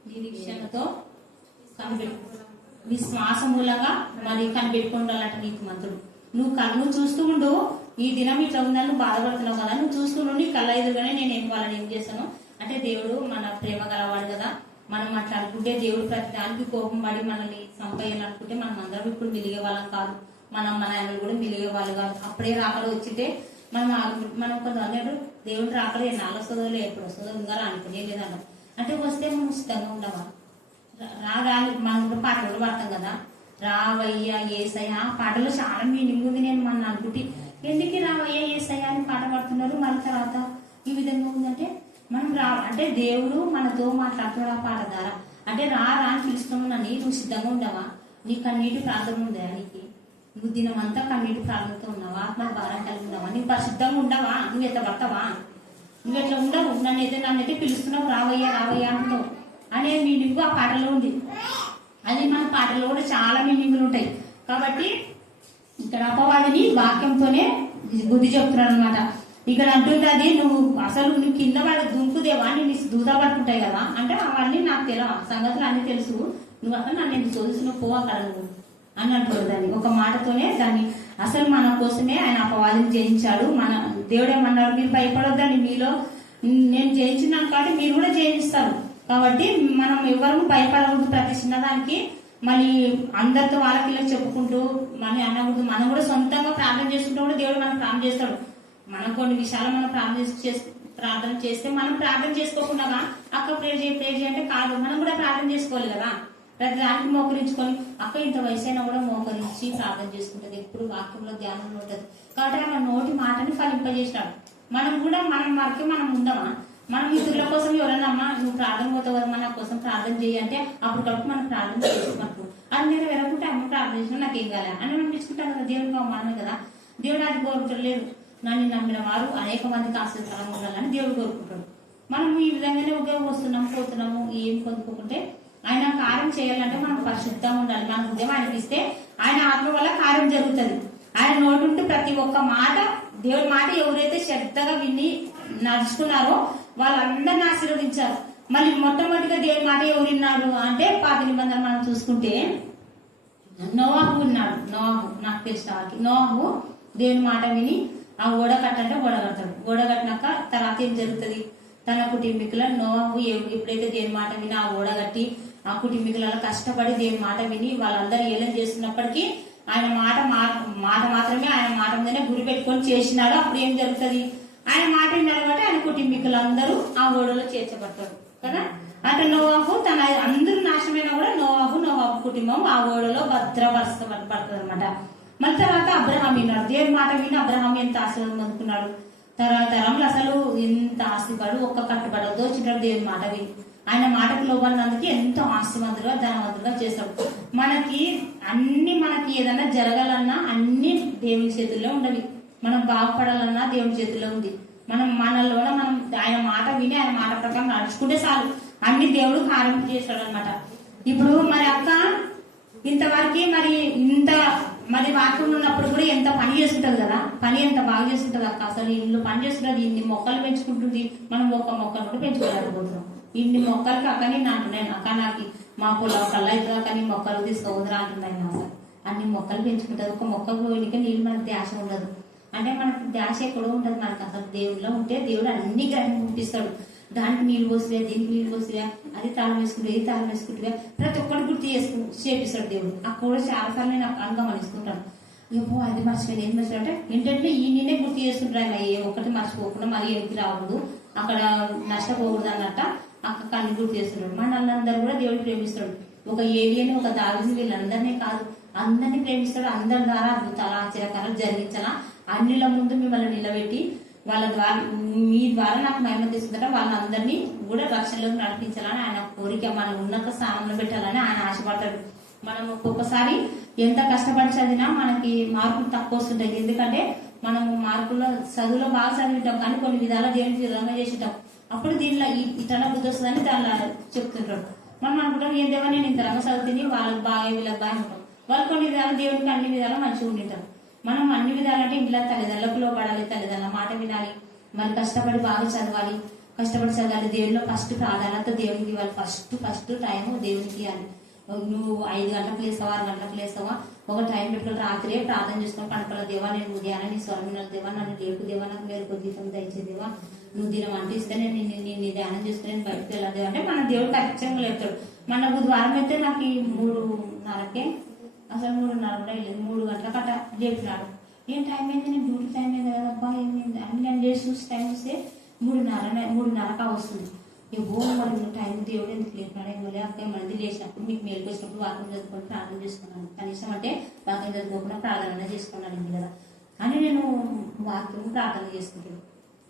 నిరీక్షణతో విశ్వాసం మూలంగా మరి కనిపెట్టుకుంటాడట నీతిమంతుడు. నువ్వు చూస్తూ ఉండు, ఈ దినం ఇట్లా ఉందని నువ్వు బాధపడుతున్నావు కదా, నువ్వు చూస్తూ ఉండు, నీ కళ్ళ ఎదురుగానే నేను వాళ్ళని ఏం చేస్తాను అంటే దేవుడు మన ప్రేమ గలవాడు కదా. మనం మాట్లాడుకుంటే దేవుడు ప్రతి దానికి కోపం పడి మనల్ని సంపేయాలనుకుంటే మనం అందరం ఇప్పుడు మిలిగే వాళ్ళం కాదు. మన ఆయనలు కూడా మిలిగే వాళ్ళు కాదు. అప్పుడే రాకడ వచ్చితే మనం కొంతమంది దేవుడు రాకడ ఎన్నాళ్ళు వస్తుందో ఎప్పుడు వస్తుందో ఇంకా అనుకునే లేదన్నాం అంటే వస్తే మనం ఇష్టంగా ఉండవా మనం కూడా పాటలు పాడతాం కదా, రావయ్యా ఏసయ్య పాటలో చాలా మీనింగ్ ఉంది. నేను మన అనుకుంటే ఎందుకు రావయ్యా ఏసయ్య అని పాట పాడుతున్నారు. మళ్ళీ తర్వాత ఈ విధంగా ఉందంటే మనం అంటే దేవుడు మనతో మాట్లాడుతున్నాడు ఆ పాట ద్వారా. అంటే రా అని పిలుస్తున్నానని నువ్వు సిద్ధంగా ఉండవా, నీ కన్నీటి ప్రార్థన ఉందా, నువ్వు దినమంతా కన్నీటి ప్రార్థనతో ఉన్నావా, ఆత్మ భారం కలిగి ఉన్నావా, నువ్వు పరిశుద్ధంగా ఉండవా, నువ్వు ఎత్తబడతావా, నువ్వు ఎట్లా ఉండవు, నన్నైతే పిలుస్తున్నావు రావయ్యా అంటున్నావు అనే మీనింగ్ ఆ పాటలో ఉంది. అది మన పాటలో కూడా చాలా మీనింగ్లు ఉంటాయి. కాబట్టి ఇక్కడ అపవాదిని వాక్యంతోనే బుద్ధి చెప్తున్నాడు అనమాట. ఇక్కడ అంటుంది అది నువ్వు అసలు నువ్వు కింద పడి దుంకుదేవా నీ దూత పట్టుకుంటాయి కదా అంటే అవన్నీ నాకు తెలియదు, సంగతులు అన్ని తెలుసు, నువ్వు అక్కడ నన్ను ఎందుకు చదువుతు నువ్వు పో అక్కడ నువ్వు అని అంటారు. దాన్ని ఒక మాటతోనే దాన్ని అసలు మన కోసమే ఆయన అపవాదం జయించాడు. మన దేవుడు ఏమన్నాడు, మీరు భయపడొద్దని, మీలో నేను జయించినాను కాబట్టి మీరు కూడా జయిస్తారు. కాబట్టి మనం ఎవరు భయపడకూడదు. ప్రతి చిన్నదానికి మళ్ళీ అందరితో వాళ్ళకి చెప్పుకుంటూ మళ్ళీ అనకూడదు. మనం కూడా సొంతంగా ప్రార్థన చేసుకుంటూ కూడా దేవుడు మనకు ప్రార్థన చేస్తాడు. మనం కొన్ని విషయాలు మనం ప్రార్థన చేస్తే మనం ప్రార్థన చేసుకోకుండా అక్క ప్రేర్ చేయి అంటే కాదు, మనం కూడా ప్రార్థన చేసుకోవాలి కదా. ప్రతి దానికి మోకరించుకొని అక్క ఇంత వయసు అయినా కూడా మోకరించి ప్రార్థన చేసుకుంటది, ఎప్పుడు వాక్యంలో ధ్యానంలో ఉంటుంది. కాబట్టి మన నోటి మాటని ఫలింపజేసినాడు. మనం కూడా మనం వరకే మనం ఉండమా, మనం ఇతరుల కోసం ఎవరైనా అమ్మా నువ్వు ప్రార్థన పోతావు కదా మన కోసం ప్రార్థన చేయి అంటే అప్పటికప్పుడు మనం ప్రార్థన చేసుకున్నప్పుడు అది నేను వెరకుంటే అమ్మ ప్రార్థన చేసినా నాకేం కాలే అని మనం తీసుకుంటాను కదా. దేవుడికి అవమానమే కదా. దేవుడు అది కోరుకోలేదు. నన్ను నమ్మిన వారు అనేక మందికి ఆశీర్వాదం ఉండాలని దేవుడు కోరుకుంటాడు. మనం ఈ విధంగానే ఉపయోగం వస్తున్నాము పోతున్నాము ఏం పొందుకోకుంటే ఆయన కార్యం చేయాలంటే మనం పరిశుద్ధంగా ఉండాలి. మన హృదయం ఆయనకి ఇస్తే ఆయన ఆత్మ వల్ల కార్యం జరుగుతుంది. ఆయన నోటుంటే ప్రతి ఒక్క మాట దేవుడి మాట ఎవరైతే శ్రద్ధగా విని నడుచుకున్నారో వాళ్ళందరినీ ఆశీర్వదించారు. మళ్ళీ మొట్టమొదటిగా దేవుడి మాట ఎవరు విన్నారు అంటే పాత నిబంధన మనం చూసుకుంటే నోవాహు విన్నాడు. నోవాహు నాకు తెలిసిన నోవాహు దేవుని మాట విని ఆ ఓడ కట్టంటే ఓడ కడతాడు. ఓడ కట్టినాక తర్వాత ఏం జరుగుతుంది, తన కుటుంబీకుల నోవాహు ఎప్పుడైతే దేవుని మాట విని ఆ ఓడ కట్టి ఆ కుటుంబీకులలో కష్టపడి దేవుని మాట విని వాళ్ళందరూ ఏలం చేస్తున్నప్పటికీ ఆయన మాట మాత్రమే ఆయన మాట మీదనే గురి పెట్టుకొని చేసినాడు. అప్పుడు ఏం జరుగుతుంది, ఆయన మాట విన్నాడు కాబట్టి ఆయన కుటుంబీకులందరూ ఆ ఓడలో చేర్చబడతారు కదా. అంటే నోవాహు తన అందరూ నాశనమైనా కూడా నోవాహు కుటుంబం ఆ ఓడలో భద్రపరచబడుతుంది అనమాట. మళ్ళీ తర్వాత అబ్రహాం విన్నాడు. దేవుని మాట విని అబ్రహాం ఎంత ఆశీర్వాదం అందుకున్నాడు. తరతరంలో అసలు ఎంత ఆస్తిపడు ఒక్క కట్టుబడద్దో వచ్చినాడు దేవుని మాట విని. ఆయన మాటకు లోబడినందుకు ఎంతో ఆస్తివంతులుగా ధనవంతులుగా చేస్తాడు. మనకి ఏదైనా జరగాలన్నా అన్ని దేవుని చేతుల్లో ఉండవి. మనం బాగుపడాలన్నా దేవుని చేతుల్లో ఉంది. మనలో మనం ఆయన మాట విని ఆయన మాట ప్రకారం నడుచుకుంటే చాలు అన్ని దేవుడు కార్యం చేస్తాడు అనమాట. ఇప్పుడు మరి అక్క ఇంతవరకు మరి వాక్యం ఉన్నప్పుడు కూడా ఎంత పని చేసుకుంటది కదా, పని ఎంత బాగా చేసుకుంటది అక్క. అసలు ఇల్లు పని చేసుకుంటది, ఇన్ని మొక్కలు పెంచుకుంటుంది. మనం ఒక్క మొక్కలు కూడా పెంచుకోలేకపోతున్నాం. ఇన్ని మొక్కలకి అక్క నేను అంటున్నాను, అక్క నాకు మా పొలం కల్లా అవుతుంది అక్క నీ మొక్కలు తీసుకోవద్దురా అంటున్నాను. అసలు అన్ని మొక్కలు పెంచుకుంటది. ఒక మొక్క పోయినకే నీళ్ళు మనకు ధ్యాస ఉండదు. అంటే మనకు ధ్యాస ఎక్కడో ఉంటుంది మనకు. అసలు దేవుడిలో ఉంటే దేవుడు అన్ని గ్రహం పంపిస్తాడు. దానికి నీళ్ళు పోసివే, దీనికి నీళ్ళు పోసివే, అది తాళం వేసుకుంటే ఇది తాళం వేసుకుంటే ప్రతి ఒక్కటి గుర్తు చేపిస్తాడు దేవుడు. అక్కడ కూడా చాలాసార్లు నేను అనుగమనిస్తుంటాను. ఏమో అది మర్చిపోయింది ఏం మర్చిపోయి అంటే ఏంటంటే ఈ నేనే గుర్తు చేసుకుంటాను. ఏ ఒక్కటి మర్చిపోకుండా మరి వెనక్కి రావద్దు, అక్కడ నష్టపోకూడదు అన్నట్ట అక్కడ కళ్ళు గుర్తు చేస్తున్నాడు. మనల్ని కూడా దేవుడు ప్రేమిస్తాడు. ఒక ఏలియని ఒక దావిని వీళ్ళందరినీ కాదు అందరినీ ప్రేమిస్తాడు. అందరి ద్వారా అద్భుతాలు ఆశ్చర్యకారాలు జరిగించాలా అన్నిల ముందు మిమ్మల్ని నిలబెట్టి వాళ్ళ ద్వారా మీ ద్వారా నాకు మహిమ తీసుకుంటారా వాళ్ళందరినీ కూడా రక్షణలోకి నడిపించాలని ఆయన కోరిక. మనం ఉన్నత స్థానంలో పెట్టాలని ఆయన ఆశపడతాడు. మనం ఒక్కొక్కసారి ఎంత కష్టపడి చదివినా మనకి మార్కులు తక్కువ వస్తుంటాయి. ఎందుకంటే మనము మార్కుల్లో చదువులో బాగా చదివింటాం కానీ కొన్ని విధాలా దేవునికి విధంగా చేసింటాం. అప్పుడు దీనిలో ఇతర బుద్ధి వస్తుందని దానిలో చెప్తుంటాడు. మనం అనుకుంటాం ఏం దేవా నేను ఇంత రంగ చదువుతుంది వాళ్ళకి బాగా వీళ్ళకి బాగా ఉంటాం. వాళ్ళు కొన్ని విధాలు దేవునికి అన్ని విధాలు మంచిగా ఉండింటారు. మనం అన్ని విధాలంటే ఇంట్లో తల్లిదండ్రులకు లోపడాలి, తల్లిదండ్రుల మాట వినాలి, మళ్ళీ కష్టపడి బాగా చదవాలి, కష్టపడి చదవాలి. దేవుడిలో ఫస్ట్ ప్రాధాన్యత దేవునికి ఇవ్వాలి. ఫస్ట్ టైం దేవునికి ఇవ్వాలి. నువ్వు 5 గంటలకు లేస్తావా 6 గంటలకు లేస్తావా ఒక టైం పెట్టుకుని రాత్రి ప్రార్థన చేసుకొని పనుకోవాలి. దేవా నేను ఉదయాన్నే నీ స్వరం దేవా నన్ను లేపు దేవా నాకు మేరకు దీపం దయచే దేవా నువ్వు దినం అంటే ఇస్తే నేను ధ్యానం చేసుకుని నేను బయటకు వెళ్ళాలి అంటే మన దేవుడు ఖచ్చితంగా లేపుతాడు. మన బుధవారం అయితే నాకు 3:30కే అసలు 3:30 కూడా వెళ్ళేది 3 గంటల కట్ట లేపినాడు. ఏం టైం అయింది నేను డ్యూటీ టైం అయింది కదా అబ్బా ఏమైంది అని నేను చేసి చూసి టైం చూస్తే 3:30 వస్తుంది. ఏవో మరి టైం దేవుడు ఎందుకు లేపినాడు ఏమో అక్క మంది లేచినప్పుడు మీకు మేలుకు వచ్చినప్పుడు వాక్యం చదువుకొని ప్రార్థన చేసుకున్నాను. కనీసం అంటే వాక్యం చదువుకోకుండా ప్రార్థన చేసుకున్నాను కదా అని నేను వాక్యం ప్రార్థన చేసుకుంటాను.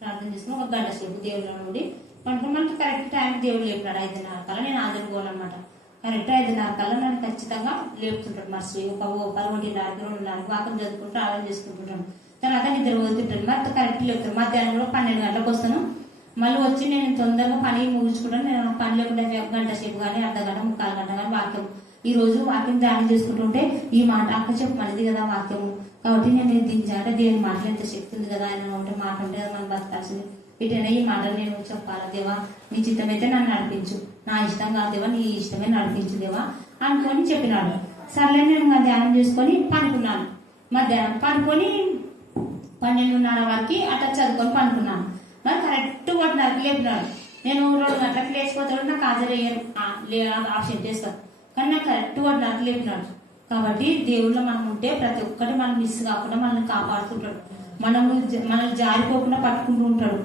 ప్రార్థన చేసుకుని ఒక గంట సేపు దేవుళ్ళ నుండి పనుకుని మనకి కరెక్ట్ టైం దేవుడు లేపినాడు. 5:30 కల్లా నేను ఆదుకోవాలన్నమాట. కరెక్ట్ 5:30 కల్లా నన్ను ఖచ్చితంగా లేపుతుంటాడు. మర్చి ఒక 11:30 2:30 వాక్యం చదువుకుంటూ ప్రార్థన చేసుకుంటుంటాను. తర్వాత నిద్ర పోతుంటాను. మరి కరెక్ట్ లేపుతాను. మధ్యాహ్నం కూడా 12 గంటలకు వస్తాను. మళ్ళీ వచ్చి నేను తొందరగా పని ముగించుకుంటాను. నేను పని లేకుండా గంట సేపు కానీ అర్ధ గంట 3/4 గంట కానీ వాక్యం ఈ రోజు వాక్యం ధ్యానం చేసుకుంటుంటే ఈ మాట అక్క చెప్పమనేది కదా వాక్యము, కాబట్టి నేను దించాలంటే దేవుని మాటలు ఎంత శక్తి ఉంది కదా, ఆయన ఒకటి మాట ఉంటే కదా మనం బతకాల్సింది. ఇటైనా ఈ మాటలు నేను చెప్పాలా దేవా, నీ చిత్తమైతే నన్ను నడిపించు, నా ఇష్టం కాదు దేవా, నీ ఇష్టమే నడిపించు దేవా అనుకొని చెప్పినాడు. సర్లే నేను ధ్యానం చేసుకొని పనుకున్నాను. మధ్యాహ్నం పనుకొని 12:30 వరకు అట్లా చదువుకొని పనుకున్నాను. మరి కరెక్ట్ 1:30కి లేపినాడు. నేను 2 గంటలకు లేచిపోతాడు, నాకు హాజరయ్యాను ఆప్షన్ చేస్తాను, కానీ నాకు కరెక్ట్ 1:30కి లేపినాడు. కాబట్టి దేవుళ్ళు మనం ఉంటే ప్రతి ఒక్కటి మనం మిస్ కాకుండా మనల్ని కాపాడుతుంటాడు, మనల్ని జారిపోకుండా పట్టుకుంటూ ఉంటాడు.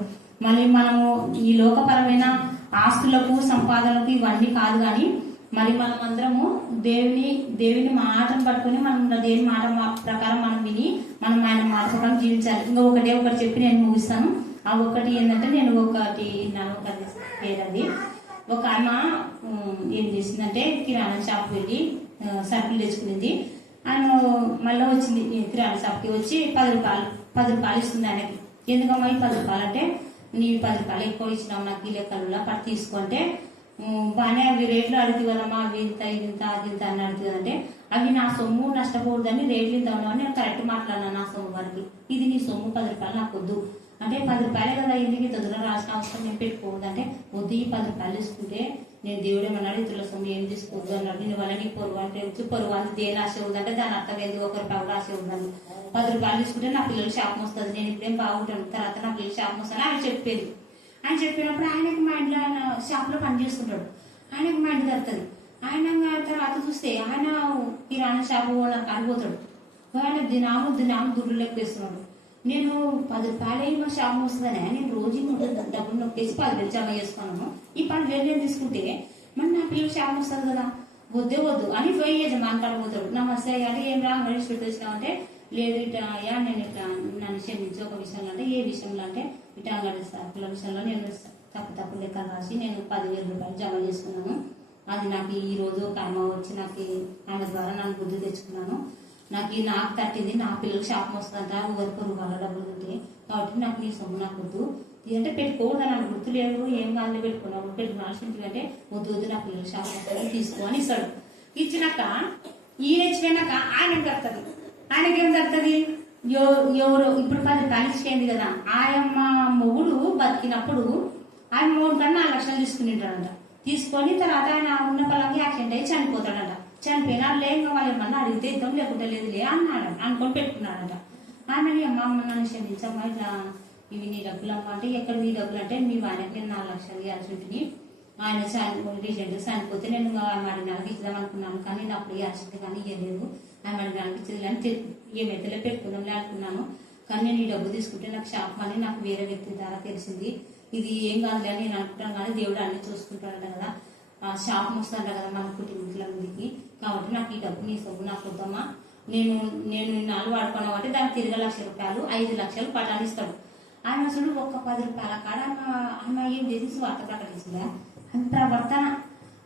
మళ్ళీ మనము ఈ లోకపరమైన ఆస్తులకు సంపాదనలకు ఇవన్నీ కాదు, కానీ మరి మనం అందరము దేవుని మాటను పట్టుకుని మనం దేవుని మాట ప్రకారం మనం విని మనం ఆయన మాట ప్రకారం జీవించాలి. ఇంకా ఒకటి చెప్పి నేను ముగిస్తాను. ఆ ఒకటి ఏంటంటే నేను ఒకటి పేరది ఒక ఆమె ఏం చేసిందంటే కిరాణా షాప్కి వెళ్ళి సరుకులు తెచ్చుకునేది. ఆయన మళ్ళీ వచ్చింది కిరాణా షాప్కి వచ్చి 10 రూపాయలు ఇస్తుంది ఆయనకి. ఎందుకమ్మా ఈ 10 రూపాయలు అంటే, నీ 10 రూపాయలు ఎక్కువ ఇచ్చినావు నాకు ఈ లెక్కలలో పట్టు తీసుకుంటే బాగానే అవి రేట్లు అడుగుతుంది కదమ్మా, అవి ఇంత ఇంత అది ఇంత అని అడుగుతుంది అంటే, అవి నా సొమ్ము నష్టపోకూడదని రేట్లు ఇంత ఉన్నామని నేను కరెక్ట్ మాట్లాడినా నా సొమ్ము వారికి. ఇది నీ సొమ్ము 10 రూపాయలు నాకు వద్దు అంటే, 10 రూపాయలే కదా ఇంటికి తొందరగా రాసిన అవసరం నేను పెట్టుకోవద్దు అంటే, వద్దు ఈ 10 రూపాయలు తీసుకుంటే నేను దేవుడు ఏమన్నాడు ఇతరుల సొమ్ము ఏం తీసుకోవద్దు అన్నాడు. నీ వల్ల నీ పొరుగు అంటే పొరుగు అని దేని ఆశ ఉందంటే దాని అర్థం ఏంది, 1 రూపాయి కూడా ఆశ ఉందని. 10 రూపాయలు తీసుకుంటే నా పిల్లలు శాపం వస్తుంది, నేను ఇప్పుడేం బాగుంటాను, తర్వాత నా పిల్లలు శాపం వస్తుంది ఆయన చెప్పేది. ఆయన చెప్పినప్పుడు ఆయనకి మా ఇంట్లో ఆయన షాప్లో పని చేస్తుంటాడు, ఆయనకి మా ఇంటి తడుతుంది. ఆయన తర్వాత చూస్తే ఆయన కిరాణా షాపు అడిగిపోతాడు, ఆయన దినాము దుడ్లు లెక్కేస్తున్నాడు. నేను 10 రూపాయలు మా షాప్ వస్తుందనే నేను రోజు డబ్బులు నొక్కేసి 10,000 జమ చేసుకున్నాను. ఈ 10,000 నేను తీసుకుంటే మరి నా పిల్లలు షాప్ వస్తుంది కదా, వద్దు అని పోయి యజమాని కడిపోతాడు. నమస్తే అంటే ఏం రా గణేష్ పెట్టి వచ్చినామంటే, లేదు ఇట్లా అయ్యా నేను ఇట్లా నన్ను క్షమించి ఒక విషయంలో అంటే, ఏ విషయంలో అంటే ఇట్లా సరుకుల విషయంలో నేను తప్పు లెక్కలు రాసి నేను 10,000 రూపాయలు జమ చేసుకున్నాను. అది నాకు ఈ రోజు ఒక ఆమె వచ్చి నాకు ఆమె ద్వారా నన్ను బుద్ధి తెచ్చుకున్నాను. నాకు తట్టింది, నా పిల్లలకు శాపం వస్తుందంట ఎవరి పొరుగు వాళ్ళ డబ్బులు ఉంటే, కాబట్టి నాకు నీ సొమ్ము నాకు వద్దు అంటే పెట్టుకోవద్దు నాకు గుర్తు లేదు, ఏం కాదు పెట్టుకున్నావు పెట్టుకున్నాల్సింది అంటే వద్దు నా పిల్లలు శాపం వస్తుంది తీసుకో అని ఇస్తాడు. ఇచ్చినాక ఈయన ఇచ్చిపోయినాక ఆయనకి కడుతుంది. ఆయనకేం కడుతుంది, ఎవరు ఇప్పుడు 10 రూపాయలు ఇచ్చేయండి కదా, ఆయమ్మ మొగుడు బతికినప్పుడు ఆయన మొగుడు కన్నా 4 లక్షలు తీసుకునింటాడంట. తీసుకొని తర్వాత ఆయన ఉన్న పొలంకి యాక్సిడెంట్ అయ్యి చనిపోతాడంట. చనిపోయినా ఇంకా వాళ్ళు ఏమన్నా అడిగితే ఇద్దాం లేకుంటే లేదులే అన్నాడు, అనుకొని పెట్టుకున్నాడంట. ఆమెని అమ్మ నన్ను క్షమించమ్మా, ఇట్లా ఇవి నీ డబ్బులు అమ్మ అంటే, ఎక్కడ నీ డబ్బులు అంటే మీ ఆయనకి నేను 4 లక్షలు ఇవ్వాల్సి ఆయన రీసెంట్ చనిపోతే నేను ఆమె అడిగినానికి ఇద్దాం అనుకున్నాను, కానీ నేను అప్పుడు ఇవ్వాల్సింది కానీ ఇవ్వలేదు, ఆమె అడిగినానికి ఇచ్చేది అని ఏమైతే పెట్టుకుందాంలే అనుకున్నాను. కానీ నేను ఈ డబ్బు తీసుకుంటే నాకు షాప్ అని నాకు వేరే వ్యక్తి ద్వారా తెలిసింది, ఇది ఏం కాదులే అని నేను అనుకుంటాను, కానీ దేవుడు అన్ని చూసుకుంటాడంట కదా, షాప్ వస్తుందంట కదా మన కుటుంబీకుల మందికి, కాబట్టి నాకు ఈ డబ్బు నీ సొమ్ము నాకు వద్దమ్మా, నేను 4 వాడుకున్నా కాబట్టి దానికి తిరిగి 1,00,000 రూపాయలు 5 లక్షలు పటానిస్తాడు. ఆయన అసలు ఒక్క 10 రూపాయల కాడ ఆమె ఏం చేసి స్వార్థ ప్రకటించిందా, అని ప్రవర్తన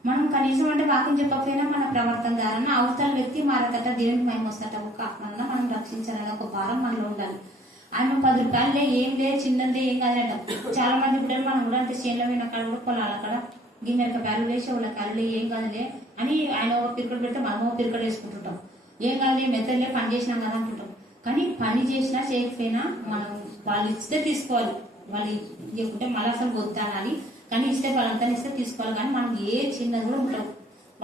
మనం కనీసం అంటే వాక్యం చెప్పకపోయినా మన ప్రవర్తన ద్వారా అవతల వ్యక్తి మారదట, దేవునికి మహిమ వస్తట, ఒక ఆత్మన్నా మనం రక్షించాలని ఒక భారం మనలో ఉండాలి. ఆయన 10 రూపాయలే ఏం లేదు, చిన్నదే ఏం కాదట. చాలా మంది ఇప్పుడు మనం కూడా అంటే చేనులో పోయిన కాడ కూడా పొలాల కాడ గిన్నెల కాయలు వేసి వాళ్ళ కాయలు ఏం కాదులే అని ఆయన ఒక పిరికడు పెడితే మనం ఒక పిరికడు వేసుకుంటుంటాం, ఏం కాదులే మెత్తలే పని చేసినాం కదా అంటుంటాం. కానీ పని చేసినా చేయకపోయినా మనం వాళ్ళు ఇస్తే తీసుకోవాలి, వాళ్ళు ఇవ్వకుంటే మళ్ళీ అసలు వద్దానని, కానీ ఇస్తే వాళ్ళంతా ఇస్తే తీసుకోవాలి. కానీ మనం ఏ చిన్నది కూడా ఉండవు.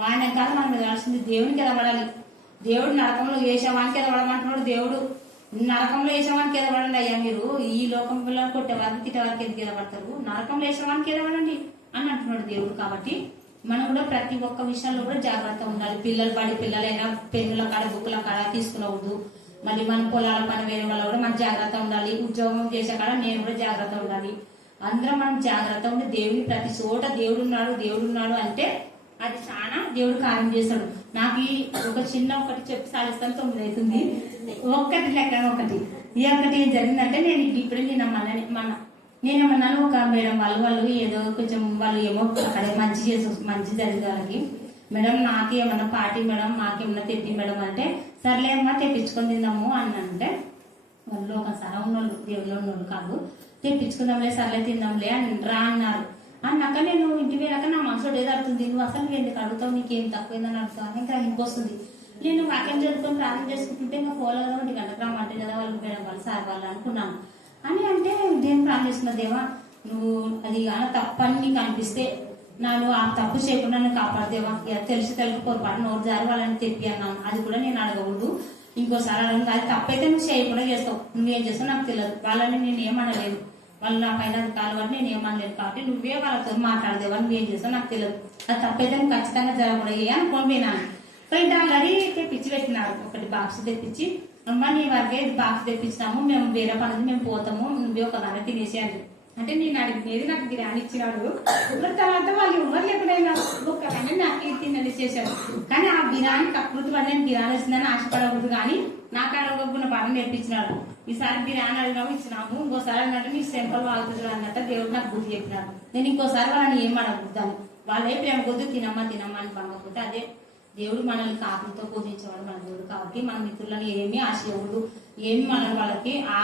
ఆయన కాదు మనం కావాల్సింది దేవునికి ఎదబడాలి. దేవుడు నరకంలో వేసేవానికి ఎదబడమంటున్నాడు, దేవుడు నరకంలో వేసేవానికి ఎదబడండి అయ్యా, మీరు ఈ లోకం పిల్లలు కొట్టేవారికి తిట్టేవారికి ఎందుకు ఎదబడతారు, నరకంలో వేసేవానికి ఎదబడండి అని అంటున్నాడు దేవుడు. కాబట్టి మనం కూడా ప్రతి ఒక్క విషయంలో కూడా జాగ్రత్త ఉండాలి. బడి పిల్లలైనా పెన్నుల కాడ బుక్కుల కాడ తీసుకునవద్దు. మళ్ళీ మన పొలాల పని వేరే వాళ్ళ కూడా మనం జాగ్రత్త ఉండాలి. ఉద్యోగం చేసే కాడ నేను కూడా జాగ్రత్త ఉండాలి. అందరం మనం జాగ్రత్త ఉండి దేవుని ప్రతి చోట దేవుడు ఉన్నాడు అంటే అది చాలా దేవుడు కార్యం చేస్తాడు. నాకు ఒక చిన్న ఒకటి చెప్పి సాధిస్తాను 9 అవుతుంది. ఒక్కటి లెక్క ఒకటి ఏం జరిగిందంటే, నేను ఇప్పుడు నేనేమన్నాను ఒక మేడం వాళ్ళు ఏదో కొంచెం వాళ్ళు ఏమో అక్కడ మంచి జరిగే వాళ్ళకి, మేడం నాకేమన్నా పార్టీ మేడం మాకేమన్నా తెప్పి మేడం అంటే, సర్లే అమ్మా తెప్పించుకొని తిందాము అని అంటే, వాళ్ళు ఒకసారి ఉన్నోళ్ళు దేవుళ్ళు ఉన్నోళ్ళు కాదు, తెప్పించుకుందాంలే సర్లే తిందాంలే అని రా అన్నారు. అన్నాక నేను ఇంటికి వెళ్ళాక నా మనసు ఏదడుతుంది, నువ్వు అసలు నువ్వు ఎందుకు అడుగుతావు, నీకేం తక్కువైందని అడుగుతావు ఇంకా ఇంకొస్తుంది. నేను వాక్యం చదువుకొని ప్రార్థన చేసుకుంటుంటే ఇంకా ఫోన్లో 1 గంటకు రమ్మంటే కదా వాళ్ళు మేడం వాళ్ళు సార్ వాళ్ళు అనుకున్నాను అని అంటే నేను ప్రార్థన చేస్తున్న దేవా నువ్వు అది కానీ తప్పని నీకు అనిపిస్తే నన్ను ఆ తప్పు చేయకుండా నన్ను కాపాడదేవా, తెలిసి పొరపాటు నోరు జారి వాళ్ళని తెప్పి అన్నాను. అది కూడా నేను అడగకూడదు, ఇంకోసారి అడగదు. అది తప్పైతే నువ్వు చేయకుండా చేస్తావు, నువ్వేం చేస్తావు నాకు తెలియదు, వాళ్ళని నేను ఏమనలేదు, వాళ్ళు నా పైన కాలు వాటి నేను ఏమనలేదు కాబట్టి నువ్వే వాళ్ళతో మాట్లాడదేవా, నువ్వేం చేస్తావు నాకు తెలియదు, అది తప్పైతే నువ్వు ఖచ్చితంగా జరగకూడదు అనుకోని పోయినాను. పోయి ఆల్రెడీ తెప్పించి పెట్టినాడు, ఒకటి బాక్స్ తెప్పించి అమ్మ నీ వరకే బాక్స్ తెప్పించినాము, మేము వేరే పని మేము పోతాము, నువ్వే ఒకదాన్ని తినేసేయాలి అంటే నేను అడిగినది నాకు బిర్యానీ ఇచ్చినాడు. తర్వాత వాళ్ళు ఎవరు లేకుండా ఒక్కదాన్ని నాకు తిన్నది చేశారు. కానీ ఆ బిర్యానీ కకృతి పడి నేను బిర్యానీ వచ్చిందని ఆశపడకూడదు, కానీ నాకు అడగకుండా పని నేర్పించినాడు. ఈసారి బిర్యానీ అడిగినాము ఇచ్చినాము, ఇంకోసారి అన్నట్టు నీ సెంపల్ వాగుతుంది అన్నట్టు దేవుడు నాకు బుద్ధి చెప్పినాడు. నేను ఇంకోసారి వాళ్ళని ఏం అడగద్దాను, వాళ్ళే ప్రేమ కొద్దు తినమ్మా అని పంగకపోతే అదే దేవుడు మనల్ని కాపులతో పూజించేవాడు మన దేవుడు కాబట్టి మన మిత్రులను ఏమీ ఆశయవుడు ఏమి మనం వాళ్ళకి ఆ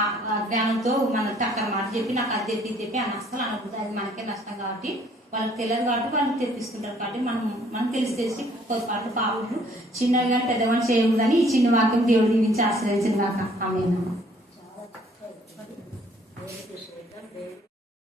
జ్ఞానంతో మన టక్కర మాట చెప్పి నాకు అది చెప్పి ఆ నష్టం అనకూడదు, అది మనకే నష్టం కాబట్టి వాళ్ళకి తెలియదు కాబట్టి వాళ్ళు తెప్పిస్తుంటారు కాబట్టి మనం తెలిసి పొరపాటు పావులు చిన్నవి కానీ పెద్దవాళ్ళు చేయకూడదని ఈ చిన్న వాక్యం దేవుడు దీవించి ఆశ్రయించిన కాక ఆమె.